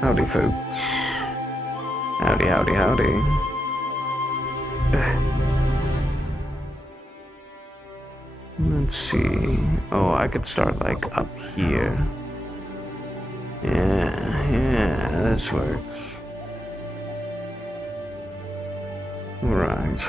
Howdy, folks. Howdy, howdy, howdy. Let's see. Oh, I could start, like, up here. Yeah, this works. Right.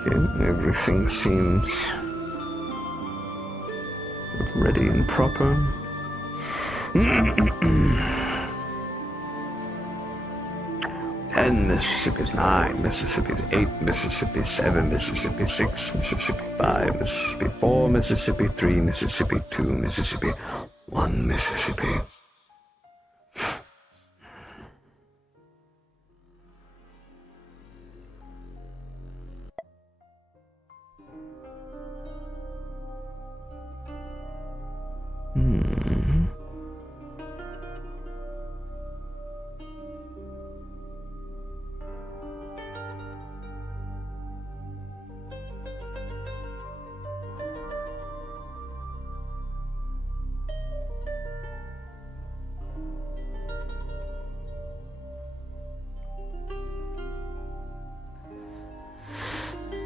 Okay, everything seems ready and proper. 10 Mississippi's, 9 Mississippi's, 8 Mississippi, 7 Mississippi, 6 Mississippi, 5 Mississippi, 4 Mississippi, 3 Mississippi, 2 Mississippi, 1 Mississippi.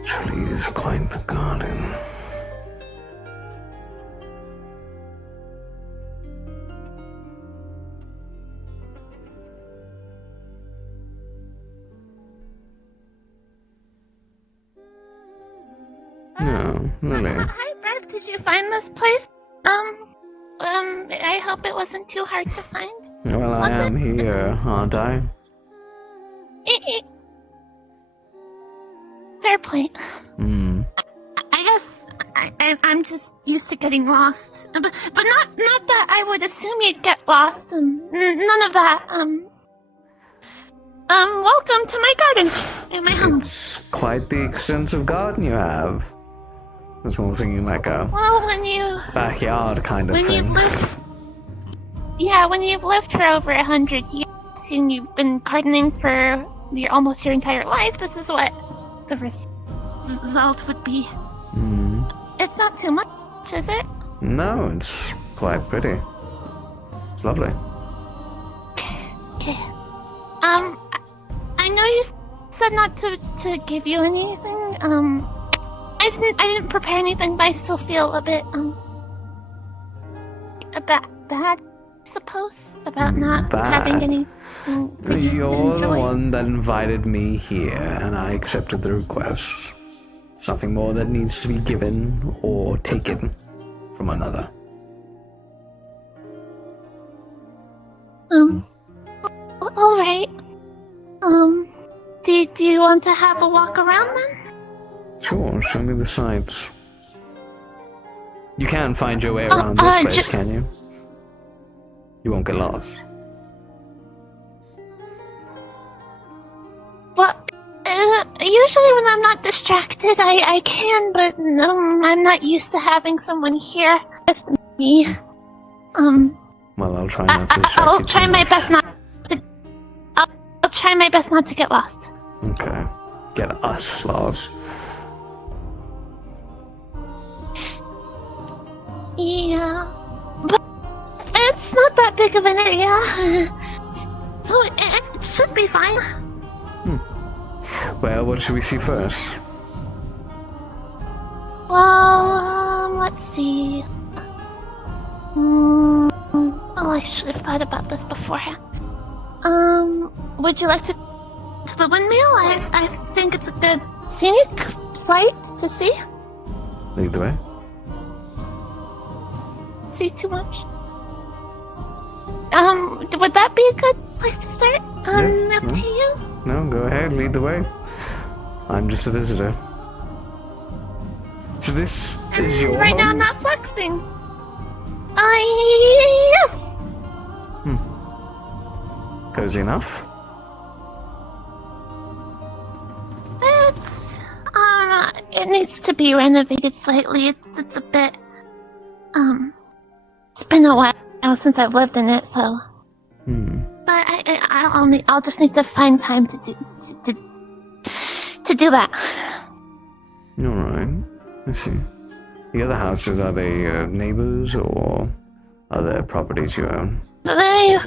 Truly is quite the garden. No, Lily. Hi, Berg. Did you find this place? I hope it wasn't too hard to find. Well, I am here, aren't I? Fair point. I guess I'm just used to getting lost, but not that I would assume you'd get lost. None of that. Welcome to my garden and my home. It's quite the extensive garden you have. There's one thing you might go. Well, when you Backyard kind of thing. when you've lived for over 100 years and you've been gardening for almost your entire life, this is what the result would be. It's not too much, is it? No, it's quite pretty. It's lovely. Okay. I know you said not to give you anything. I didn't prepare anything, but I still feel a bit bad, I suppose, about not having anything. You're the one that invited me here, and I accepted the request. It's nothing more that needs to be given or taken from another. All right. Do you want to have a walk around then? Sure, show me the sights. You can find your way around this place, can you? You won't get lost. Well, usually when I'm not distracted, I can, but I'm not used to having someone here with me. Well, I'll try not to distract you. I'll try my best not to. I'll try my best not to get lost. Okay. Get us lost. Yeah, but it's not that big of an area, so it should be fine. Well, what should we see first? Well, let's see. Oh, I should have thought about this beforehand. Would you like to the windmill? I think it's a good scenic sight to see. Lead the way. See too much? Would that be a good place to start? Up to you? No, go ahead, lead the way. I'm just a visitor. So this is your right now, home? I'm not flexing. Yes. Cozy enough? It needs to be renovated slightly. It's a bit, it's been a while since I've lived in it, so. But I'll just need to find time to do that. Alright, I see. The other houses, are they neighbors or other properties you own? They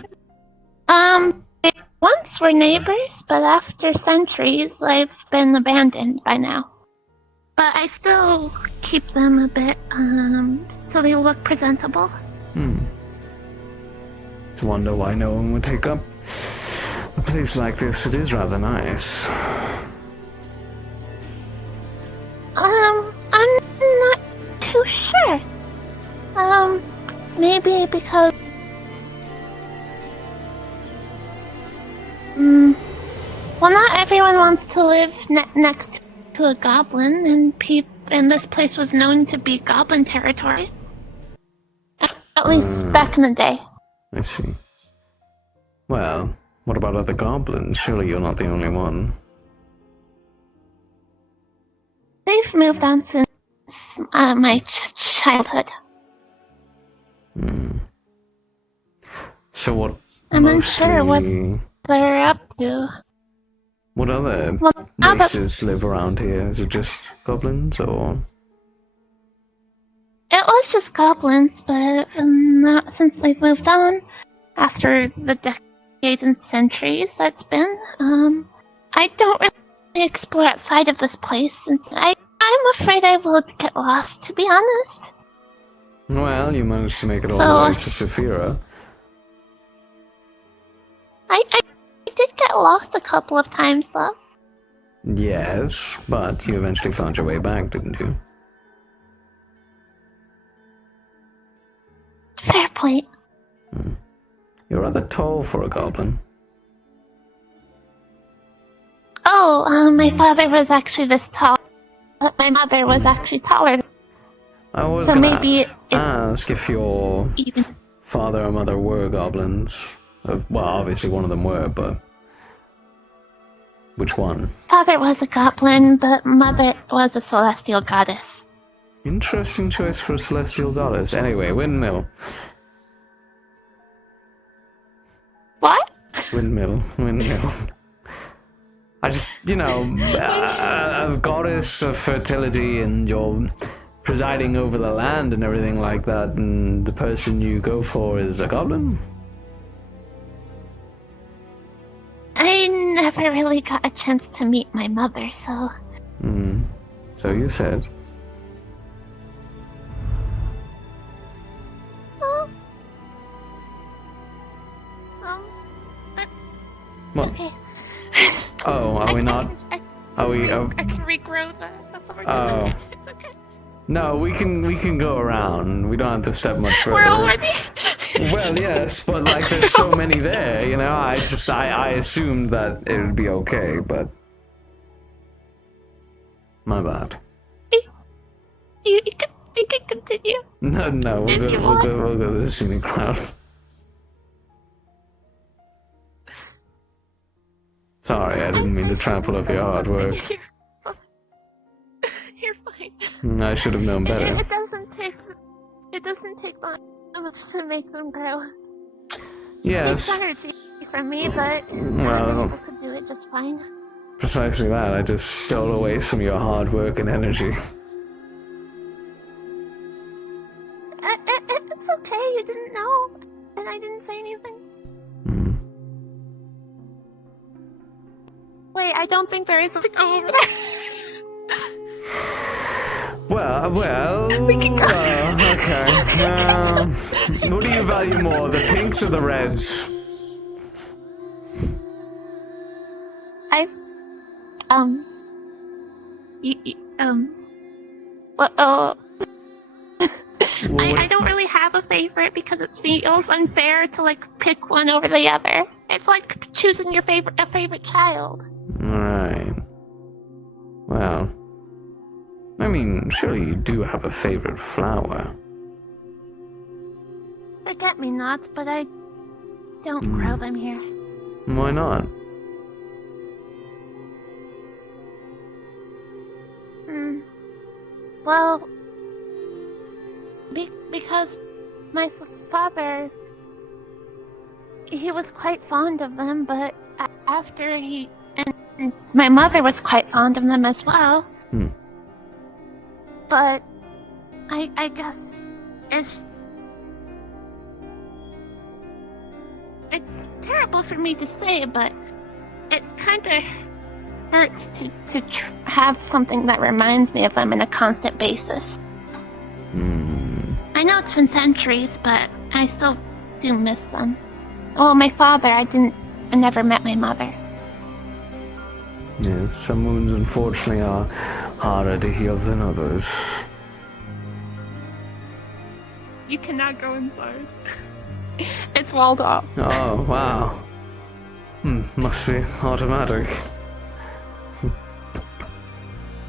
once were neighbors, but after centuries, they've been abandoned by now. But I still keep them a bit, so they look presentable. It's a wonder why no one would take up a place like this. It is rather nice. I'm not too sure. Maybe because... well, not everyone wants to live next to a goblin, and this place was known to be goblin territory. At least back in the day. I see. Well, what about other goblins? Surely you're not the only one. They've moved on since my childhood. So what? I'm unsure what they're up to. What other races live around here? Is it just goblins, or? It was just goblins, but not since they've moved on. After the decades and centuries that's been, I don't really explore outside of this place, since I'm afraid I will get lost, to be honest. Well, you managed to make it all the way to Saphira. I did get lost a couple of times, though. Yes, but you eventually found your way back, didn't you? Fair point. You're rather tall for a goblin. Oh, my father was actually this tall, but my mother was actually taller. I was So gonna maybe ask if your father or mother were goblins. Well, obviously one of them were, but which one? Father was a goblin, but mother was a celestial goddess. Interesting choice for a celestial goddess. Anyway, windmill. What? Windmill. I just, a goddess of fertility, and you're presiding over the land and everything like that, and the person you go for is a goblin? I never really got a chance to meet my mother, so... So you said. What? Okay. Oh, are we not? Are we? I can regrow the authority. Oh. It's okay. No, we can go around. We don't have to step much further. We're already... Well, yes, but like there's so many there, I assumed that it would be okay, but my bad. You can continue. No, we'll go to the scenic route. Sorry, I didn't mean to trample up your hard work. You're fine. I should have known better. It doesn't take that much to make them grow. Yes. It's energy from me, but Well, I'm able to do it just fine. Precisely that. I just stole away some of your hard work and energy. It's okay. You didn't know, and I didn't say anything. Wait, I don't think there is something over there. Well, We can go. Okay. What do you value more, the pinks or the reds? I don't really have a favorite because it feels unfair to pick one over the other. It's like choosing a favorite child. Alright. Well, I mean, surely you do have a favorite flower. Forget-me-nots, but I don't grow them here. Why not? Well, because my father he was quite fond of them, but after he... And my mother was quite fond of them as well. But I guess it's terrible for me to say, but it kind of hurts to have something that reminds me of them on a constant basis. I know it's been centuries, but I still do miss them. Well, my father, I never met my mother. Yes, some wounds unfortunately are harder to heal than others. You cannot go inside. It's walled off. Oh, wow. Must be automatic.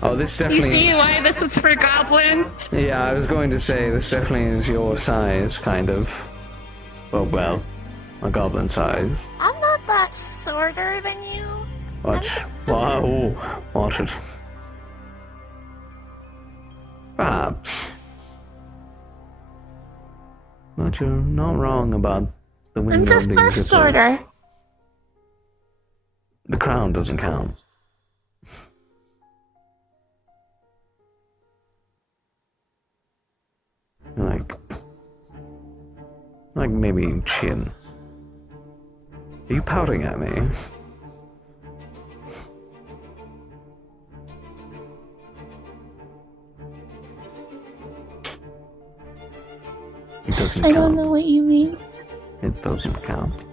Oh, this definitely... You see why this was for goblins? Yeah, I was going to say, this definitely is your size, kind of. Well, a goblin size. I'm not that shorter than you. Watch. Wow, watch it. Perhaps. But you're not wrong about the window I'm just being much different. shorter. The crown doesn't count. Like maybe chin. Are you pouting at me? It doesn't count. I don't know what you mean. It doesn't count.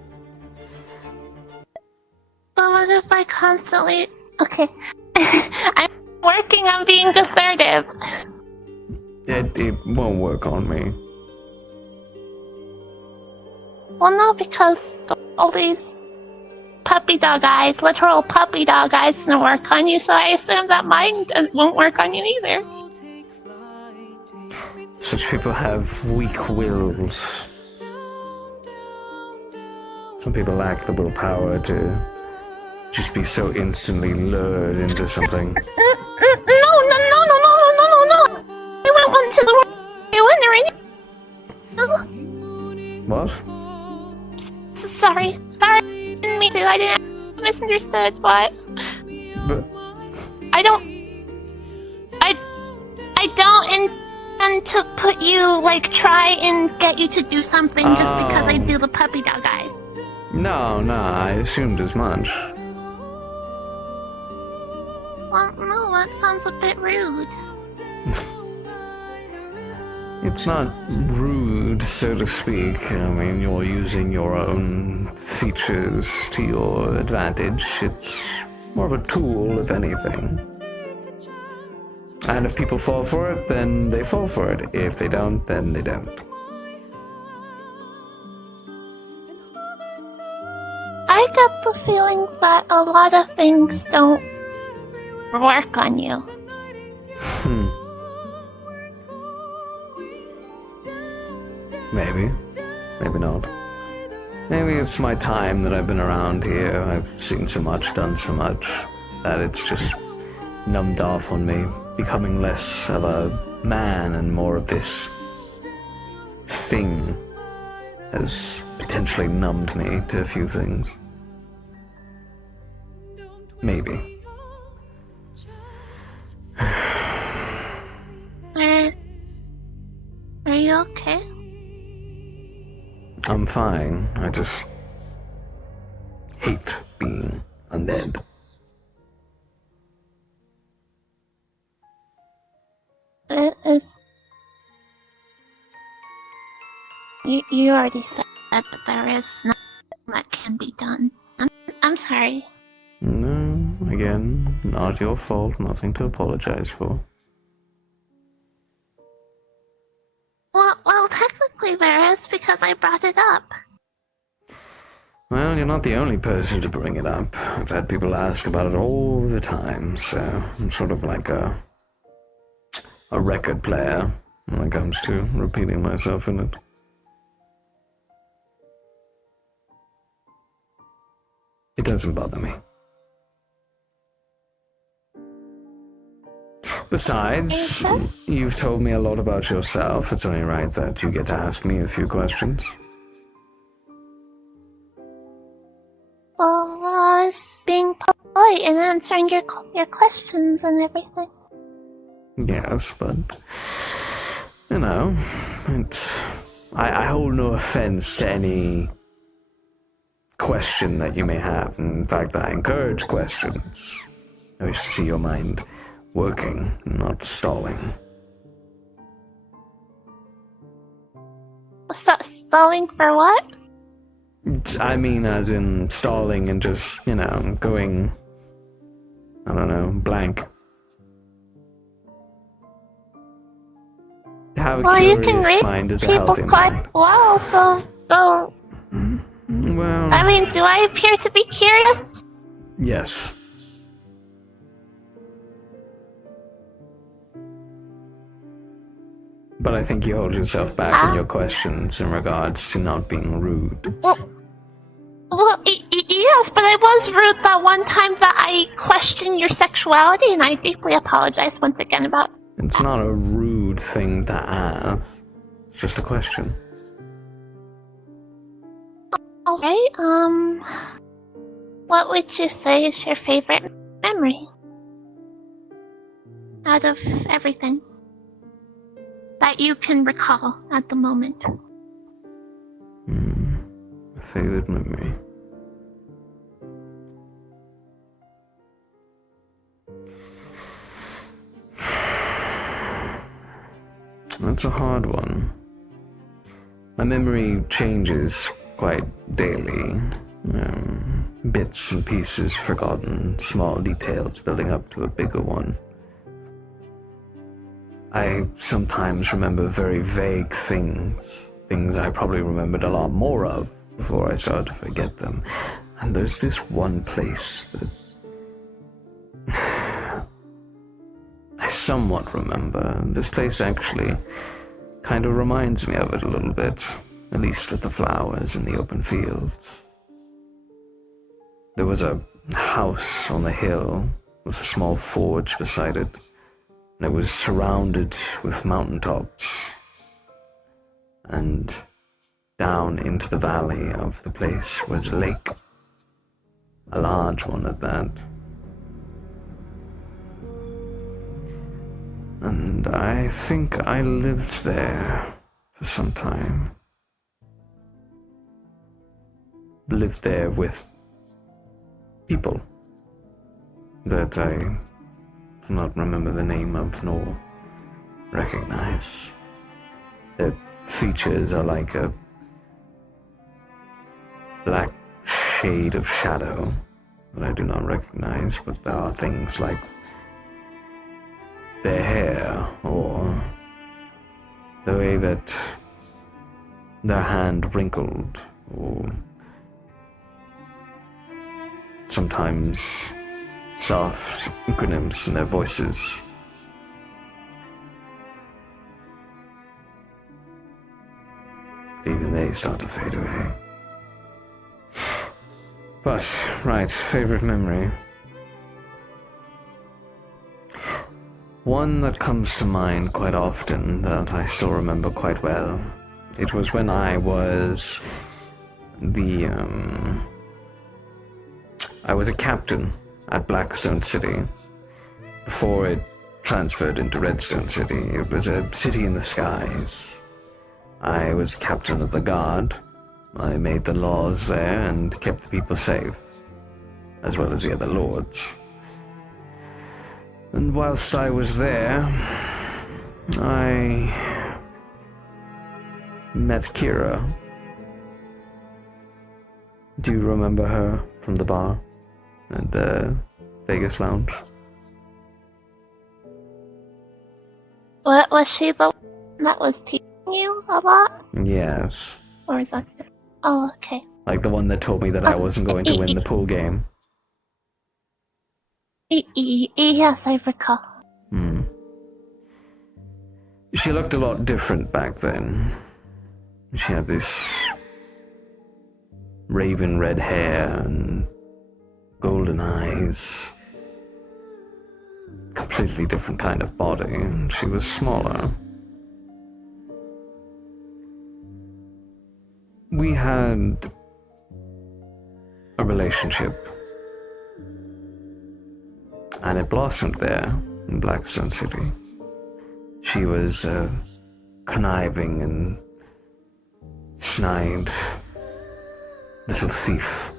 But what if I constantly... Okay. I'm working on being assertive. It won't work on me. Well, no, because all these puppy dog eyes, literal puppy dog eyes, don't work on you, so I assume that mine won't work on you either. Such people have weak wills. Some people lack the willpower to just be so instantly lured into something. No. I went one to the world. I went What? Sorry. I didn't mean to. I didn't misunderstood. What? But I don't intend to put you, try and get you to do something just because I do the puppy dog eyes. no, I assumed as much. Well, no, that sounds a bit rude. It's not rude, so to speak. I mean, you're using your own features to your advantage. It's more of a tool, if anything. And if people fall for it, then they fall for it. If they don't, then they don't. I get the feeling that a lot of things don't work on you. Maybe. Maybe not. Maybe it's my time that I've been around here. I've seen so much, done so much, that it's just numbed off on me, becoming less of a man and more of this thing has potentially numbed me to a few things. Maybe. Are you okay? I'm fine. I just hate being undead. You already said that there is nothing that can be done. I'm sorry. No, again, not your fault. Nothing to apologize for. Well, technically there is because I brought it up. Well, you're not the only person to bring it up. I've had people ask about it all the time, so I'm sort of like a record player when it comes to repeating myself in it. It doesn't bother me. Besides, you've told me a lot about yourself. It's only right that you get to ask me a few questions. Well, I was being polite and answering your questions and everything. Yes, but you know, I hold no offense to any question that you may have. In fact, I encourage questions. I wish to see your mind working, not stalling. Stalling for what? I mean, as in stalling and just, going, I don't know, blank. Have a curious mind is a healthy mind. Well, so. Well. I mean, do I appear to be curious? Yes. But I think you hold yourself back in your questions in regards to not being rude. Yes, but I was rude that one time that I questioned your sexuality, and I deeply apologize once again about it. It's not a rude thing to ask. It's just a question. Alright, what would you say is your favorite memory? Out of everything that you can recall at the moment. A favorite memory. That's a hard one. My memory changes quite daily. Bits and pieces forgotten, small details building up to a bigger one. I sometimes remember very vague things I probably remembered a lot more of before I started to forget them. And there's this one place that I somewhat remember. This place actually kind of reminds me of it a little bit, at least with the flowers in the open fields. There was a house on the hill with a small forge beside it, and it was surrounded with mountaintops. And down into the valley of the place was a lake, a large one at that. And I think I lived there for some time. Lived there with people that I do not remember the name of nor recognize. Their features are like a black shade of shadow that I do not recognize, but there are things like their hair or the way that their hand wrinkled, or sometimes soft acronyms in their voices. Even they start to fade away. But, right, favorite memory. One that comes to mind quite often that I still remember quite well. It was when I was I was a captain at Blackstone City. Before it transferred into Redstone City, it was a city in the skies. I was captain of the guard. I made the laws there and kept the people safe, as well as the other lords. And whilst I was there, I met Kira. Do you remember her from the bar at the Vegas Lounge? What, was she the one that was teaching you a lot? Yes. Or is that... Oh, okay. Like the one that told me that I wasn't going to win the pool game. Yes, I recall. She looked a lot different back then. She had this raven red hair and golden eyes. Completely different kind of body. She was smaller. We had a relationship. And it blossomed there in Blackstone City. She was a conniving and snide little thief.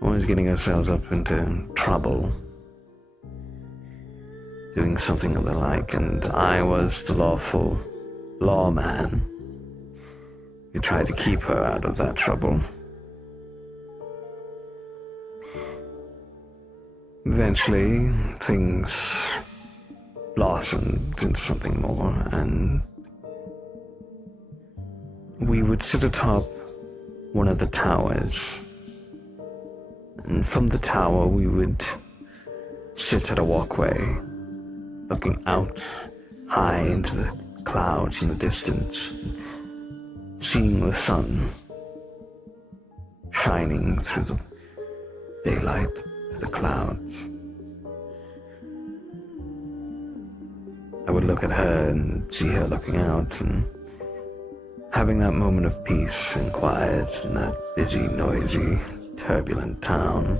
Always getting ourselves up into trouble, doing something of the like, and I was the lawful lawman who tried to keep her out of that trouble. Eventually, things blossomed into something more, and we would sit atop one of the towers. And from the tower, we would sit at a walkway, looking out high into the clouds in the distance, seeing the sun shining through the daylight, through the clouds. I would look at her and see her looking out and having that moment of peace and quiet in that busy, noisy, turbulent town.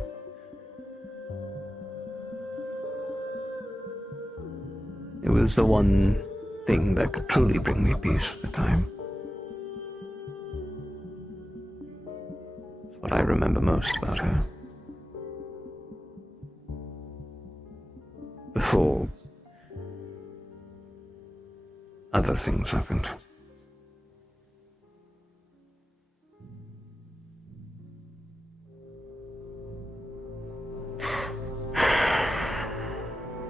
It was the one thing that could truly bring me peace at the time. It's what I remember most about her. Before other things happened.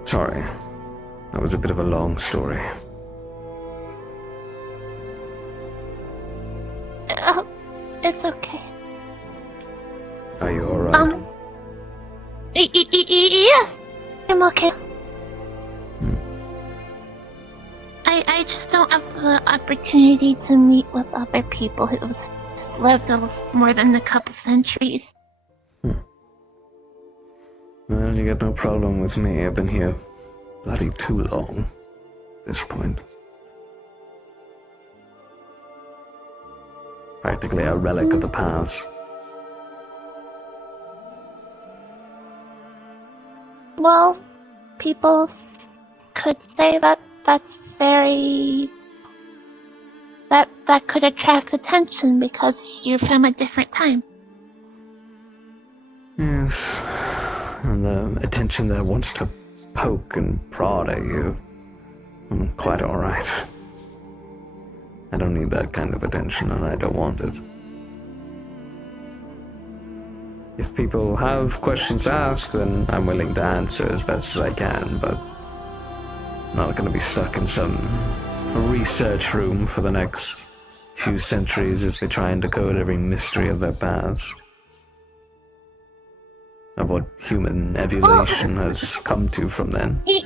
Sorry, that was a bit of a long story. It's okay. Are you alright? Yes, I'm okay. I just don't have the opportunity to meet with other people who've just lived more than a couple centuries. Well, you got no problem with me. I've been here bloody too long at this point. Practically a relic of the past. Well, people could say that that's very... That could attract attention because you're from a different time. Yes. And the attention that wants to poke and prod at you. I'm quite alright. I don't need that kind of attention, and I don't want it. If people have questions to ask, then I'm willing to answer as best as I can, but I'm not going to be stuck in some research room for the next few centuries as they try and decode every mystery of their past. Of what human evolution has come to from then. Yeah,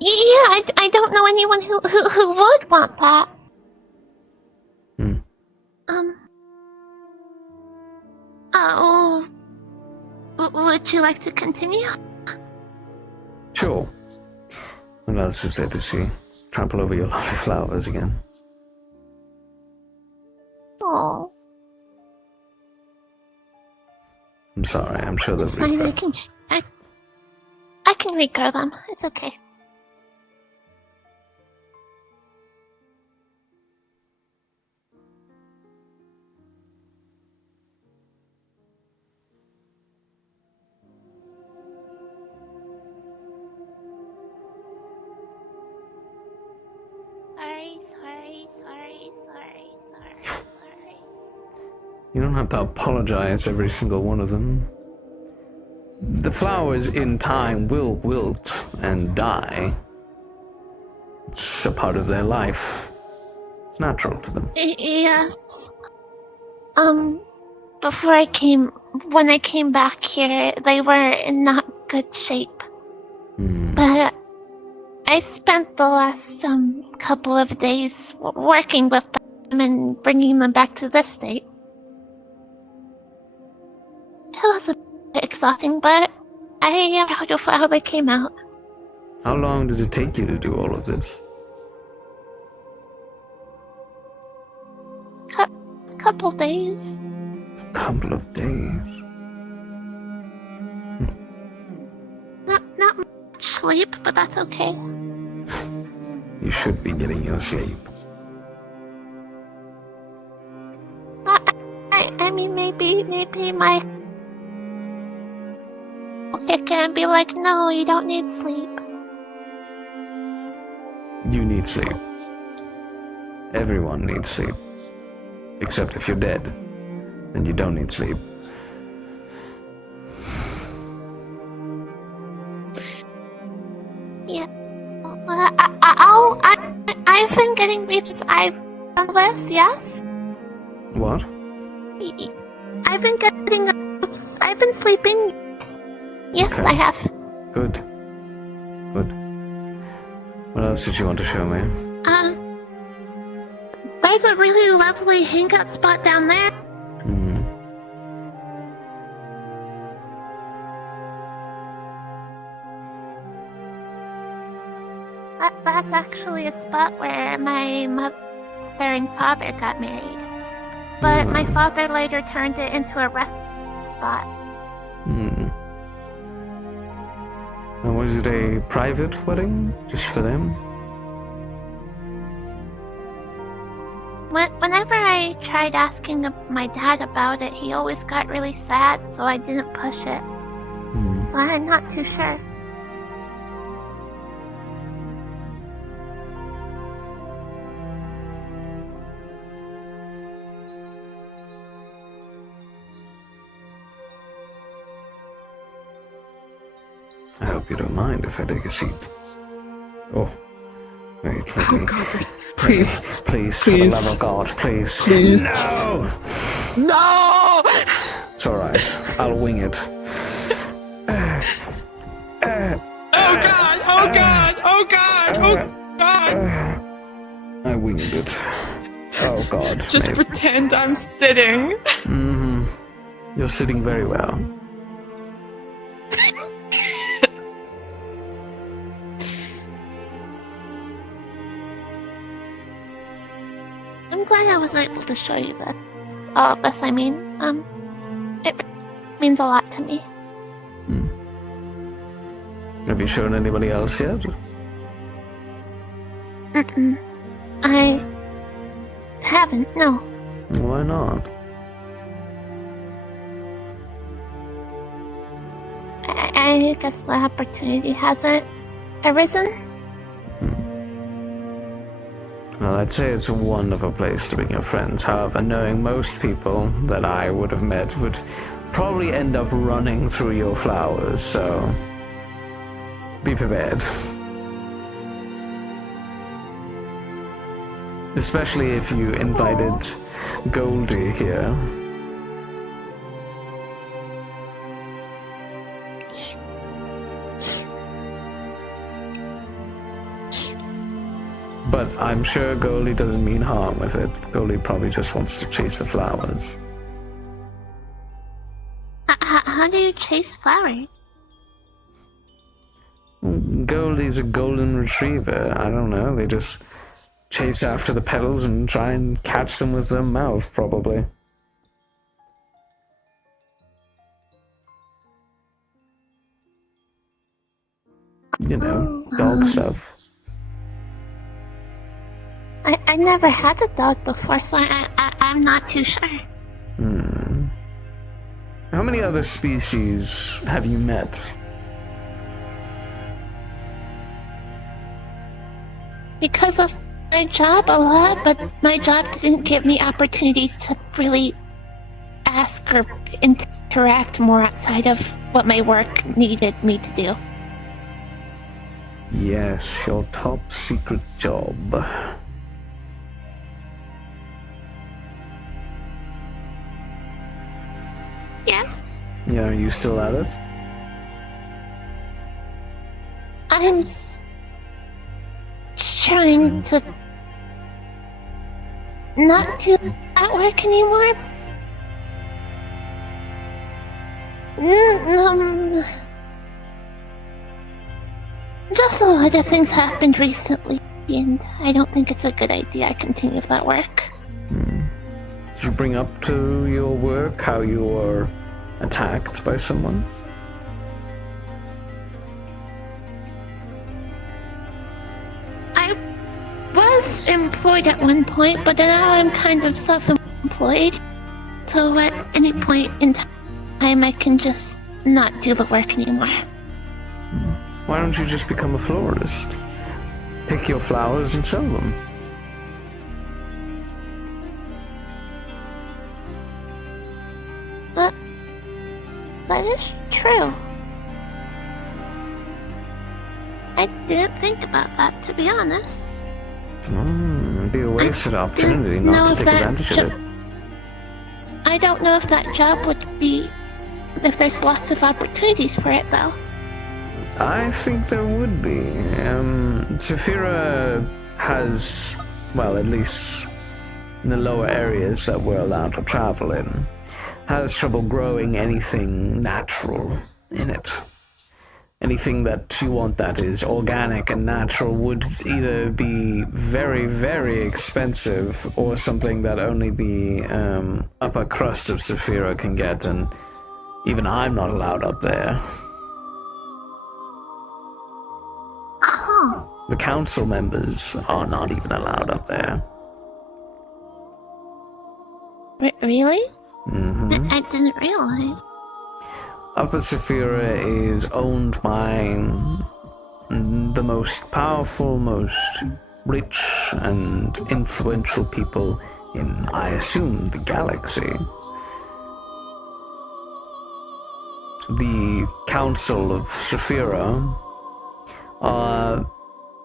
I don't know anyone who would want that. Would you like to continue? Sure. What else is there to see? Trample over your lovely flowers again. Oh. I'm sorry, I'm sure they'll Fine, be I can regrow them. It's okay. Sorry. You don't have to apologize to every single one of them. The flowers in time will wilt and die. It's a part of their life. It's natural to them. Yes. When I came back here, they were in not good shape. But I spent the last couple of days working with them and bringing them back to this state. It was a bit exhausting, but I am proud of how they came out. How long did it take you to do all of this? Couple days. couple of days. Not much sleep, but that's okay. You should be getting your sleep. I mean, maybe my it can be like, no, you don't need sleep. You need sleep. Everyone needs sleep. Except if you're dead, then you don't need sleep. Yeah. I've been getting these. I've done this, yes? What? I've been getting. I've been sleeping. Yes, Okay. I have. Good. Good. What else did you want to show me? There's a really lovely hangout spot down there. Hmm. That's actually a spot where my mother and father got married. But my father later turned it into a rest spot. Hmm. And was it a private wedding? Just for them? Whenever I tried asking my dad about it, he always got really sad, so I didn't push it. So I'm not too sure. I hope you don't mind if I take a seat. Oh. Wait, let me... Oh God, please. Please, for the love of God, please. Please. No! No! It's alright. I'll wing it. Oh God! Oh God! Oh God! Oh God! I winged it. Oh God. Just maybe. pretend I'm sitting. Mm-hmm. You're sitting very well. I'm glad I was able to show you this. All of this, I mean. It means a lot to me. Have you shown anybody else yet? I haven't, no. Why not? I guess the opportunity hasn't arisen. Well, I'd say it's a wonderful place to bring your friends. However, knowing most people that I would have met would probably end up running through your flowers, so be prepared. Especially if you invited Goldie here. But I'm sure Goldie doesn't mean harm with it. Goldie probably just wants to chase the flowers. How do you chase flowers? Goldie's a golden retriever. I don't know. They just chase after the petals and try and catch them with their mouth, probably. You know, dog stuff. I never had a dog before, so I'm not too sure. How many other species have you met? Because of my job, a lot, but my job didn't give me opportunities to really ask or interact more outside of what my work needed me to do. Yes, your top secret job. Yes? Yeah, are you still at it? I'm trying to not do that work anymore. Just a lot of things happened recently, and I don't think it's a good idea I continue that work. Did you bring up to your work how you were attacked by someone? I was employed at one point, but now I'm kind of self-employed. So at any point in time, I can just not do the work anymore. Why don't you just become a florist? Pick your flowers and sell them. That is true. I didn't think about that, to be honest. It'd be a wasted opportunity not to take advantage of it. I don't know if that job would be... if there's lots of opportunities for it, though. I think there would be. Saphira has, well, at least in the lower areas that we're allowed to travel in, has trouble growing anything natural in it. Anything that you want that is organic and natural would either be very, very expensive or something that only the upper crust of Saphira can get, and even I'm not allowed up there. Oh. The council members are not even allowed up there. Really? Mm-hmm. I didn't realize. Upper Saphira is owned by the most powerful, most rich and influential people in, I assume, the galaxy. The Council of Saphira are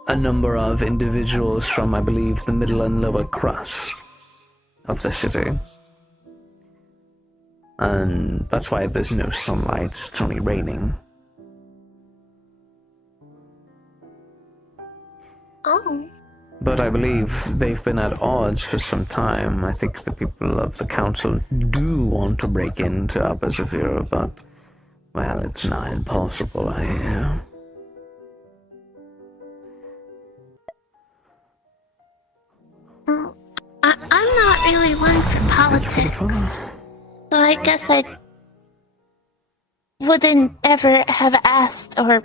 a number of individuals from, I believe, the middle and lower crust of the city. And that's why there's no sunlight, it's only raining. Oh. But I believe they've been at odds for some time. I think the people of the council do want to break into Upper Saphira, but, well, it's not impossible, I hear. I'm not really one for politics. So I guess I wouldn't ever have asked or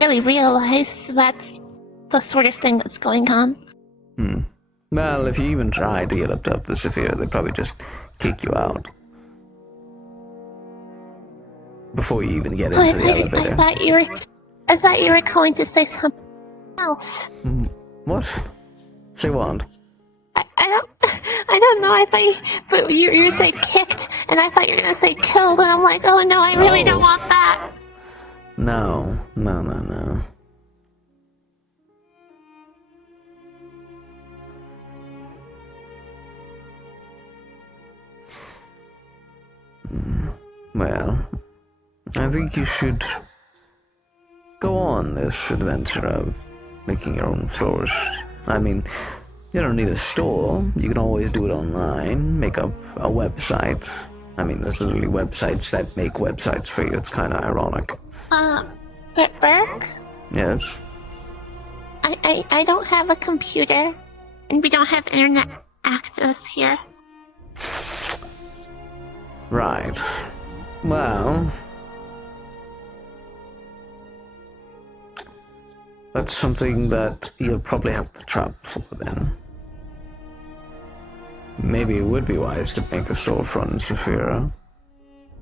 really realized that's the sort of thing that's going on. Well, if you even tried to get up to Upper Saphira, they'd probably just kick you out. Before you even get into the elevator. I thought you were going to say something else. What? Say what? I don't know. I thought but you say kicked, and I thought you were gonna say killed, and I'm like, oh no, I really don't want that. No. Well, I think you should go on this adventure of making your own flourish. I mean, you don't need a store. You can always do it online, make up a website. I mean, there's literally websites that make websites for you. It's kind of ironic. But Burke? Yes? I don't have a computer, and we don't have internet access here. Right. Well, that's something that you'll probably have to travel for then. Maybe it would be wise to make a storefront in Saphira.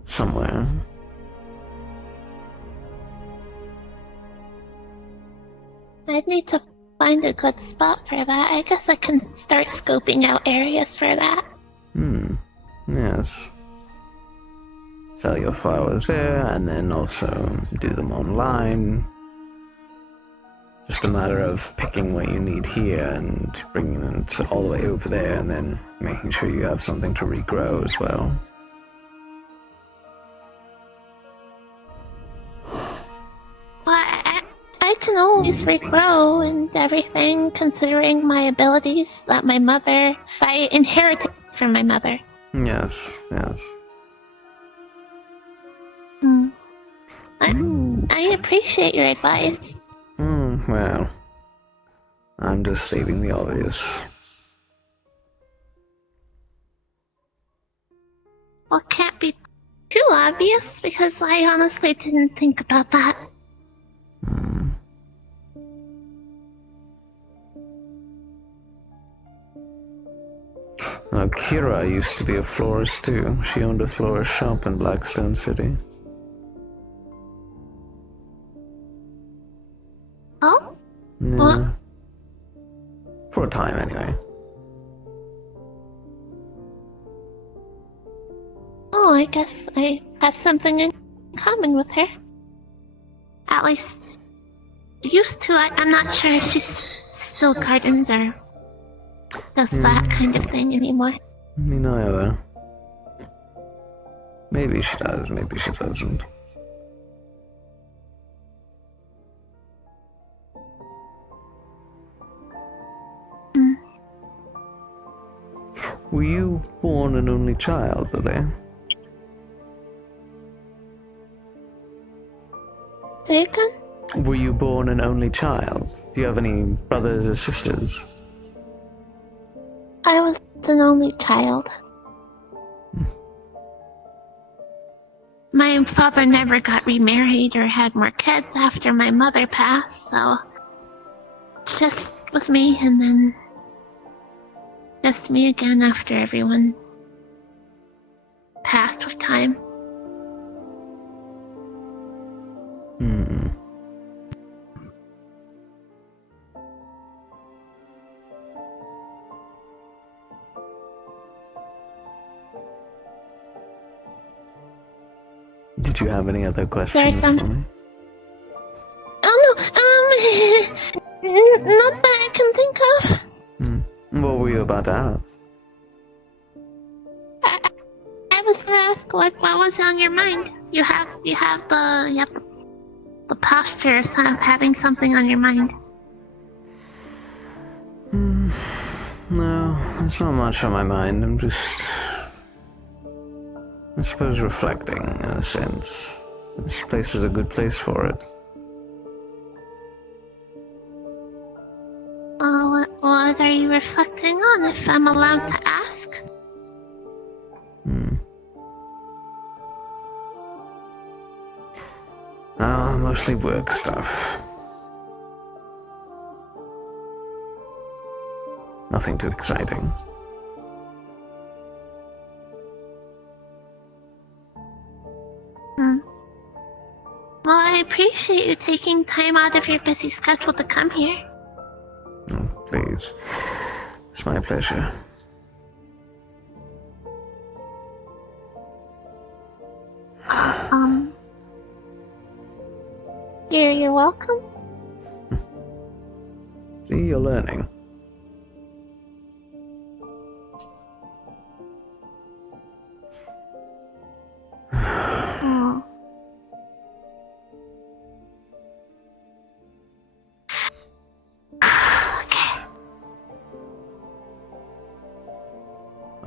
Somewhere. I'd need to find a good spot for that. I guess I can start scoping out areas for that. Yes. Sell your flowers there, and then also do them online. Just a matter of picking what you need here and bringing it all the way over there, and then making sure you have something to regrow as well. Well, I can always regrow and everything, considering my abilities that I inherited from my mother. Yes. I appreciate your advice. Well, I'm just stating the obvious. obvious because I honestly didn't think about that. Now, Kira used to be a florist too. She owned a florist shop in Blackstone City. Oh? Yeah. What? For a time, anyway. Oh, I guess I have something in common with her. At least, used to. I'm not sure if she still gardens or does that kind of thing anymore. Me neither. Maybe she does, maybe she doesn't. Were you born an only child, Lily? Say again? Were you born an only child? Do you have any brothers or sisters? I was an only child. My father never got remarried or had more kids after my mother passed, so it just was me, and then just me again after everyone passed with time. Did you have any other questions some- for me? Oh no, not that I can think of. What were you about to ask? I was gonna ask what was on your mind. You have the posture of having something on your mind. No, there's not much on my mind. I'm just, I suppose, reflecting in a sense. This place is a good place for it. What are you reflecting on, if I'm allowed to ask? Mostly work stuff. Nothing too exciting. Well, I appreciate you taking time out of your busy schedule to come here. Oh, please. It's my pleasure. You're welcome. See, you're learning. Oh. Okay.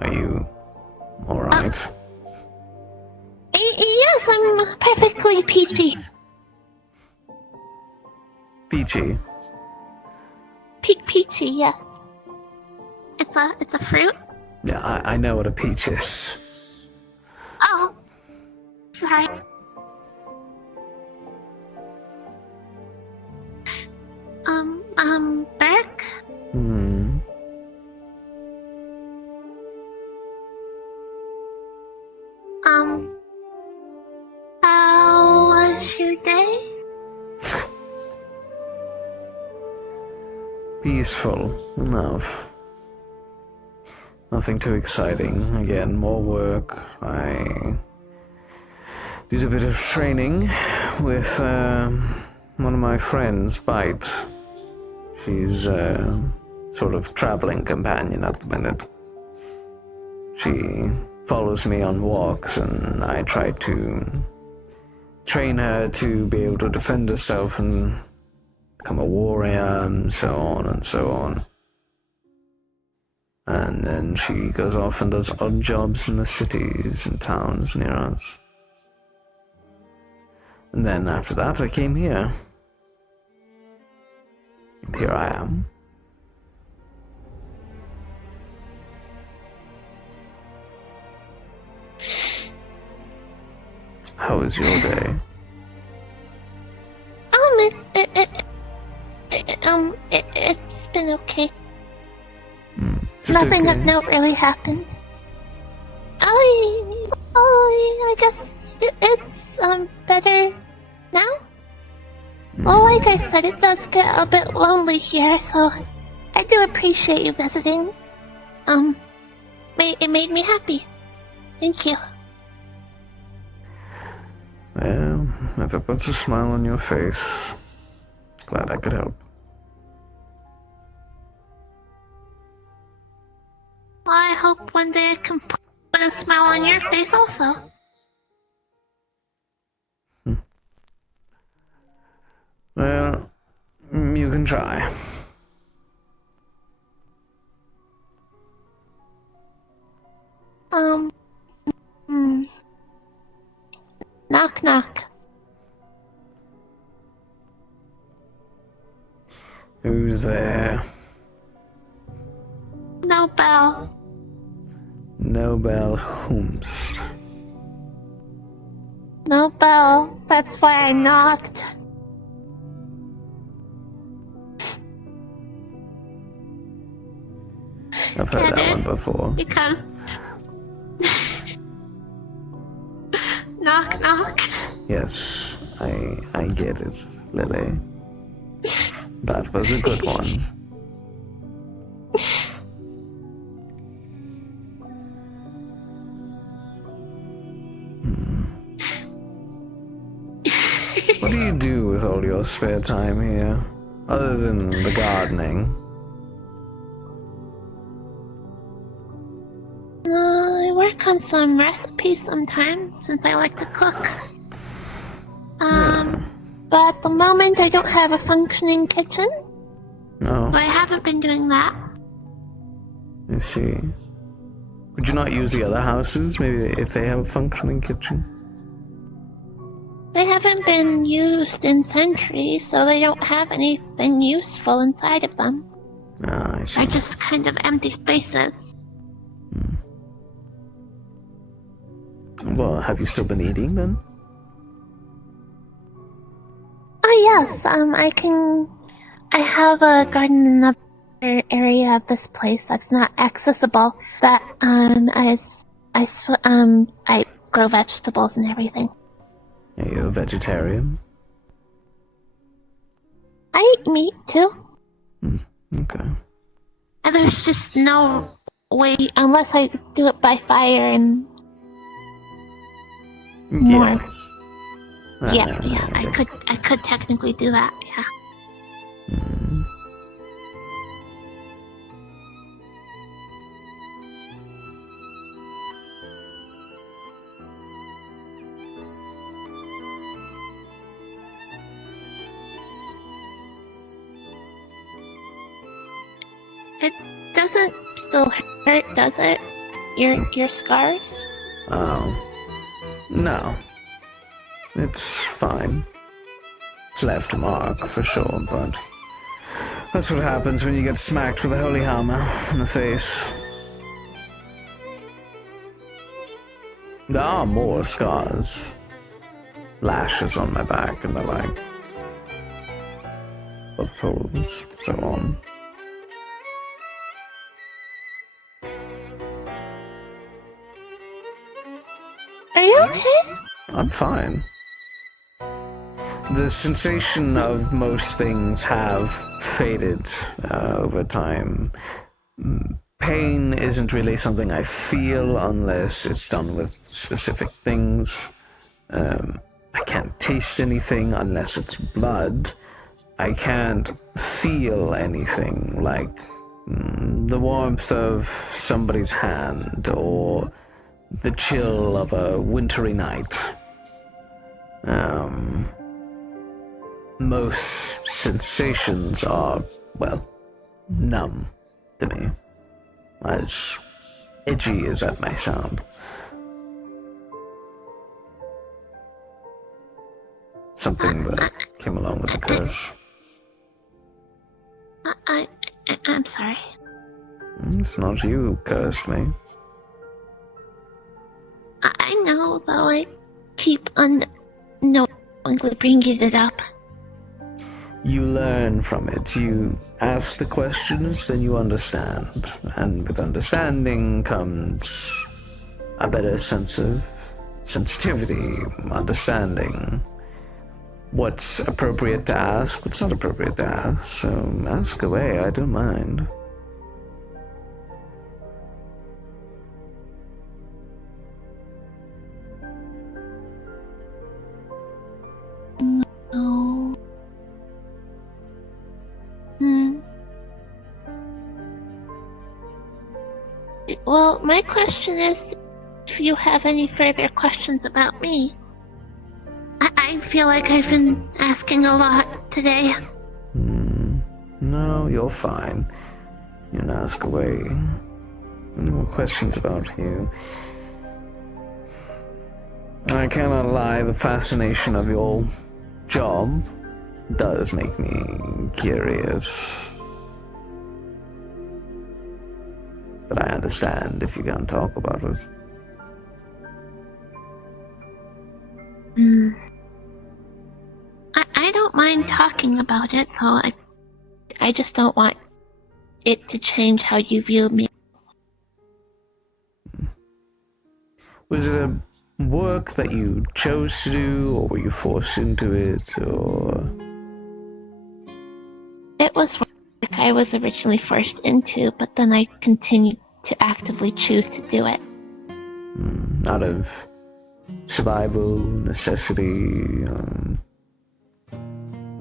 Are you alright? Yes, I'm perfectly peachy. Peachy. Peachy, yes. It's a fruit? Yeah, I know what a peach is. Oh. Sorry. Burke? How was your day? Peaceful enough. Nothing too exciting. Again, more work. I did a bit of training with one of my friends, Bite. She's a sort of traveling companion at the minute. She follows me on walks, and I try to train her to be able to defend herself and become a warrior, and so on and so on. And then she goes off and does odd jobs in the cities and towns near us. And then after that, I came here. And here I am. How was your day? It's been okay. Just Nothing okay? of note really happened. I guess it's better now. Well, like I said, it does get a bit lonely here, so I do appreciate you visiting. It made me happy. Thank you. Well, if it puts a smile on your face, glad I could help. Well, I hope one day I can put a smile on your face also. Well, you can try. Knock knock. Who's there? No bell. Nobel Holmes. No bell. That's why I knocked. I've heard Get that it? one before. Because... knock knock. Yes, I get it, Lily. That was a good one. What do you do with all your spare time here, other than the gardening? I work on some recipes sometimes, since I like to cook. But at the moment I don't have a functioning kitchen. No, So I haven't been doing that. I see. Could you not use the other houses, maybe if they have a functioning kitchen? They haven't been used in centuries, so they don't have anything useful inside of them. Ah, I see. They're just kind of empty spaces. Well, have you still been eating then? Oh yes, I have a garden in another area of this place that's not accessible. That I grow vegetables and everything. Are you a vegetarian? I eat meat too. Okay. And there's just no way unless I do it by fire and more. Yes. Yeah, I could technically do that. Yeah. It doesn't still hurt, does it? Your scars? Oh. No. It's fine. It's left a mark, for sure, but... that's what happens when you get smacked with a holy hammer in the face. There are more scars. Lashes on my back and the like. Bullet holes, so on. Are you okay? I'm fine. The sensation of most things have faded over time. Pain isn't really something I feel unless it's done with specific things. I can't taste anything unless it's blood. I can't feel anything like the warmth of somebody's hand or the chill of a wintry night. Most sensations are, well, numb to me. As edgy as that may sound. Something that came along with the curse. I'm sorry. It's not you who cursed me. I know, though I keep unknowingly bringing it up. You learn from it. You ask the questions, then you understand. And with understanding comes a better sense of sensitivity, understanding what's appropriate to ask, what's not appropriate to ask. So ask away, I don't mind. No. Well, my question is if you have any further questions about me. I feel like I've been asking a lot today. No, you're fine. You can ask away. Any more questions about you? I cannot lie, the fascination of your job does make me curious. But I understand if you can't talk about it. I don't mind talking about it, though. I just don't want it to change how you view me. Was it a work that you chose to do, or were you forced into it, or... It was work I was originally forced into, but then I continued to actively choose to do it. Out of survival, necessity,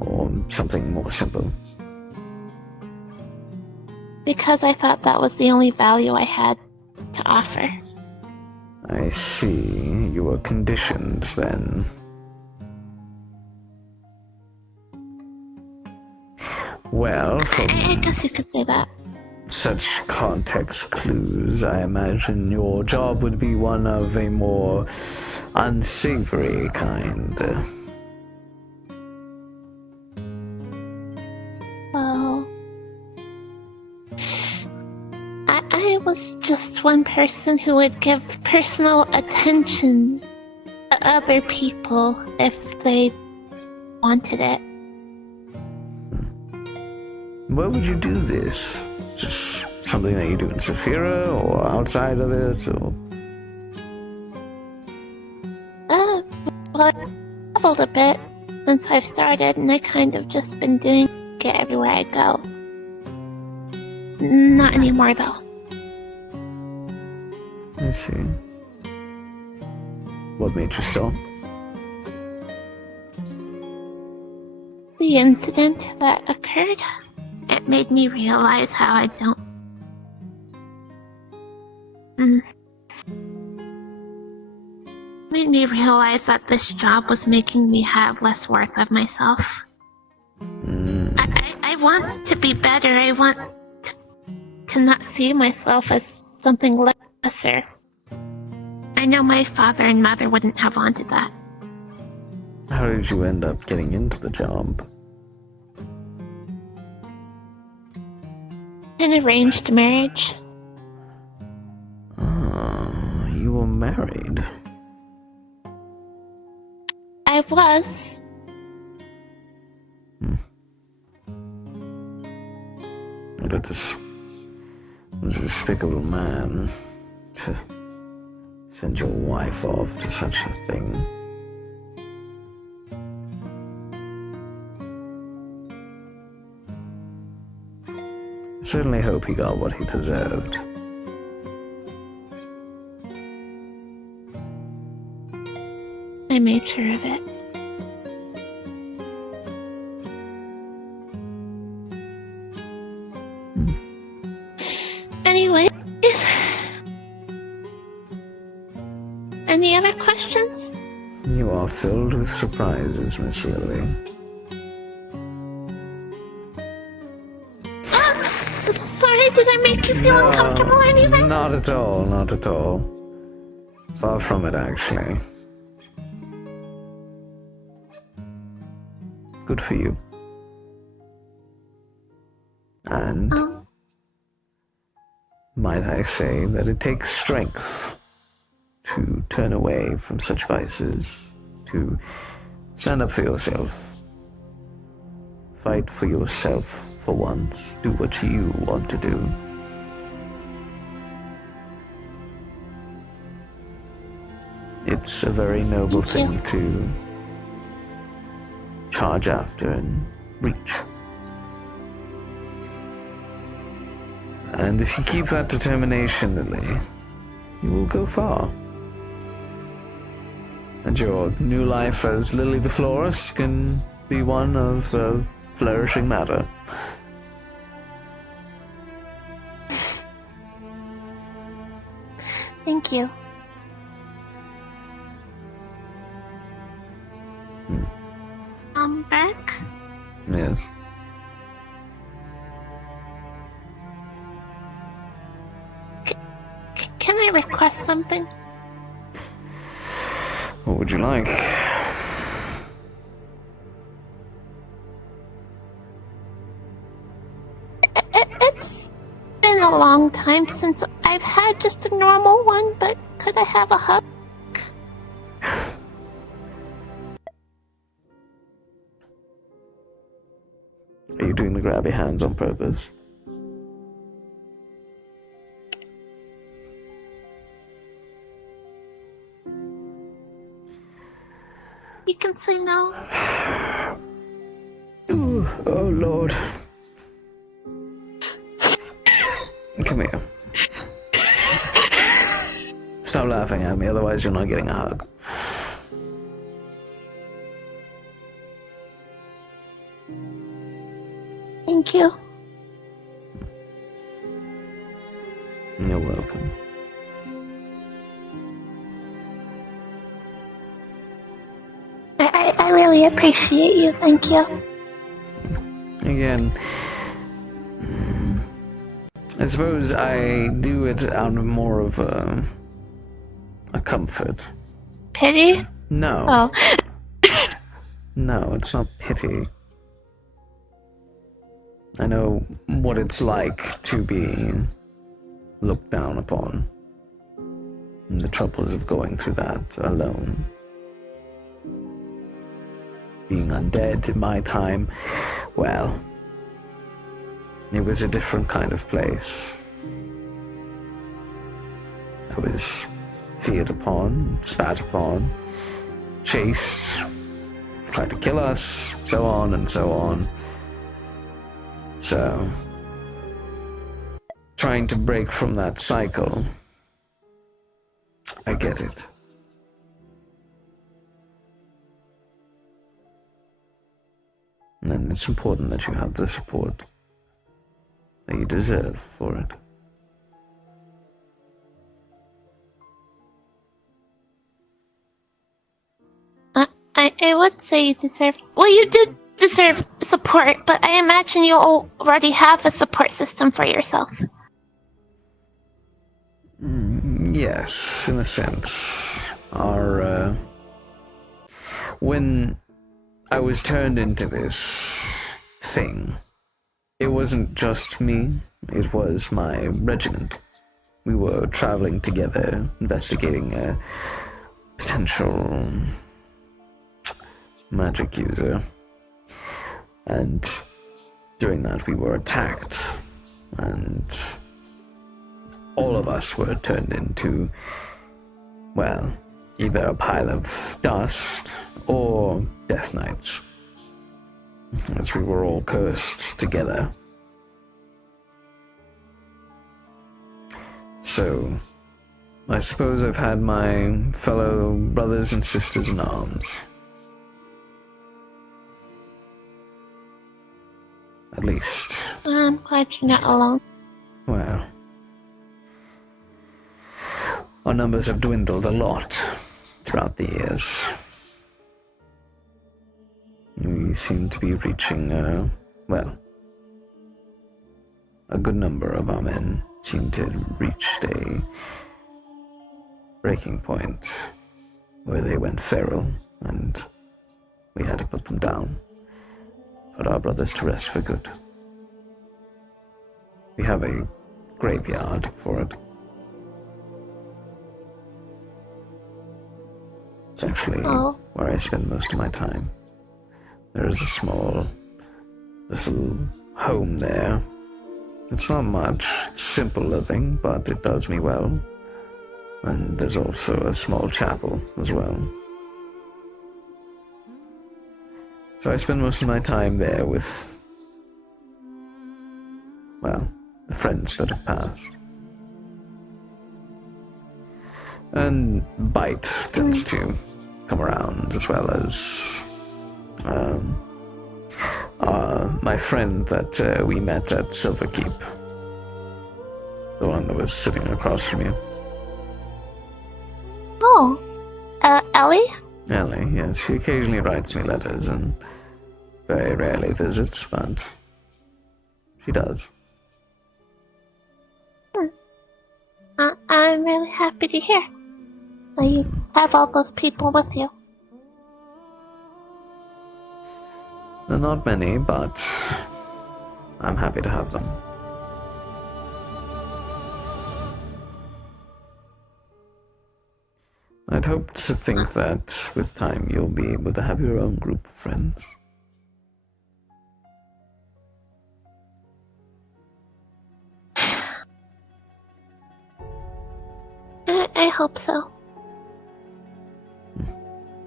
or something more simple? Because I thought that was the only value I had to offer. I see. You were conditioned then. Well, from I guess you could say that. such context clues, I imagine your job would be one of a more unsavory kind. Well, I was just one person who would give personal attention to other people if they wanted it. Where would you do this? Is this something that you do in Saphira, or outside of it, or... Well, I've traveled a bit since I've started, and I kind of just been doing it everywhere I go. Not anymore, though. I see. What made you stop? The incident that occurred, it made me realize how I don't... Made me realize that this job was making me have less worth of myself. I want to be better. I want to not see myself as something lesser. I know my father and mother wouldn't have wanted that. How did you end up getting into the job? An arranged marriage. Oh, you were married. I was. What a despicable man to send your wife off to such a thing. I certainly hope he got what he deserved. I made sure of it. Anyways, any other questions? You are filled with surprises, Miss Lily. Sorry, did I make you feel uncomfortable or anything? Not at all, not at all. Far from it, actually. Good for you. And might I say that it takes strength to turn away from such vices. to stand up for yourself. Fight for yourself for once. Do what you want to do. It's a very noble thing to charge after and reach. And if you keep that determination, Lily, you will go far. And your new life as Lily the Florist can be one of flourishing matter. Thank you. Burke? Yes. Can I request something? What would you like? It's been a long time since I've had just a normal one, but could I have a hug? Are you doing the grabby hands on purpose? You can say no. Ooh, oh Lord. Come here. Stop laughing at me, otherwise you're not getting a hug. Thank you. You're welcome. I really appreciate you. Thank you. Again, I suppose I do it out of more of a comfort. Pity? No. Oh. No, it's not pity. I know what it's like to be looked down upon, and the troubles of going through that alone. Being undead in my time, well, it was a different kind of place. I was feared upon, spat upon, chased, tried to kill us, so on and so on. So, trying to break from that cycle, I get it. And it's important that you have the support that you deserve for it. I would say you deserve... Well, you did deserve support, but I imagine you already have a support system for yourself. Yes, in a sense. When I was turned into this thing, it wasn't just me, it was my regiment. We were traveling together, investigating a potential magic user. And during that we were attacked, and all of us were turned into, well, either a pile of dust or death knights, as we were all cursed together. So, I suppose I've had my fellow brothers and sisters in arms. At least. I'm glad you're not alone. Well, our numbers have dwindled a lot throughout the years. We seem to be reaching, well, a good number of our men seem to have reached a breaking point where they went feral, and we had to put them down. Put our brothers to rest for good. We have a graveyard for it. It's actually Oh. where I spend most of my time. There is a small little home there. It's not much, it's simple living, but it does me well. And there's also a small chapel as well. So I spend most of my time there with, well, the friends that have passed. And Bite tends to come around, as well as my friend that we met at Silverkeep. The one that was sitting across from you. Oh. Ellie? Ellie, yes. She occasionally writes me letters and very rarely visits, but she does. I'm really happy to hear that you have all those people with you. They're not many, but I'm happy to have them. I'd hoped to think that with time you'll be able to have your own group of friends. I hope so.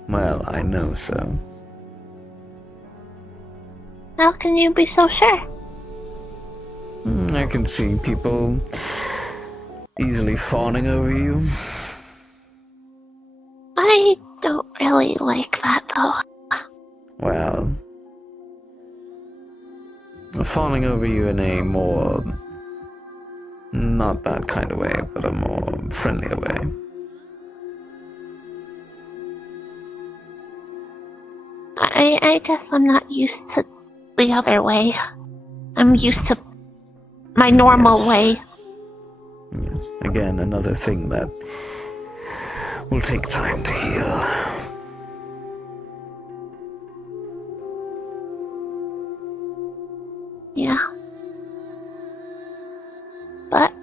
Well, I know so. How can you be so sure? I can see people easily fawning over you. I don't really like that, though. Well, fawning over you in a more, not that kind of way, but a more friendlier way. I guess I'm not used to the other way. I'm used to my normal way. Yes. Again, another thing that will take time to heal. Yeah. But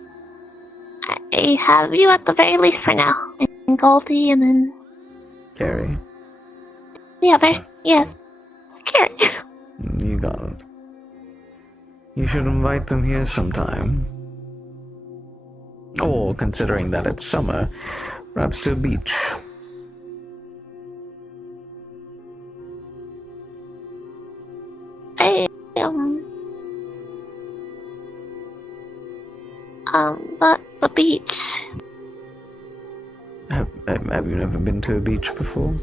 I have you at the very least for now. And Goldie and then Carrie, the others. Yes. Carrie. you got it. You should invite them here sometime. Or, considering that it's summer, perhaps to a beach. But the beach. Have you never been to a beach before?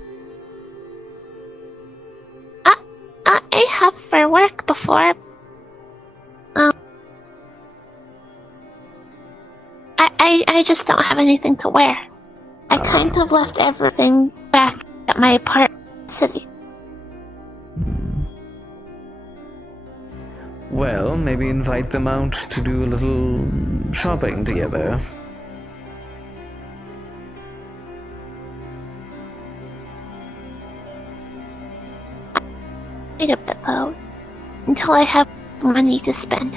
I have for work before. I just don't have anything to wear. I kind of left everything back at my apartment city. Well, maybe invite them out to do a little shopping together. Wait a bit though, until I have money to spend.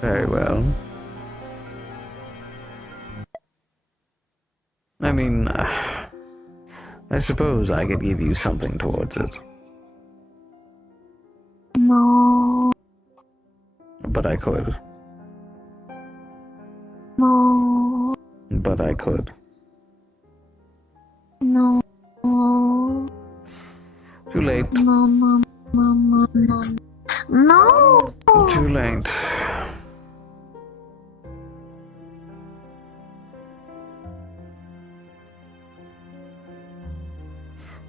Very well. I mean, I suppose I could give you something towards it. No. But I could. No. But I could. No. Too late. No. No. Too late.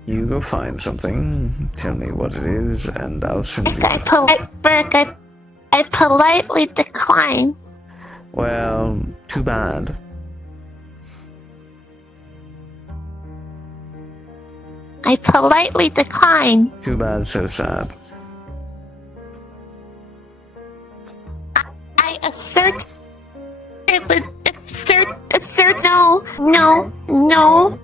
You go find something, tell me what it is, and I'll send you... I politely decline. Well, too bad. I politely decline. Too bad, so sad. I assert... Assert... No. No.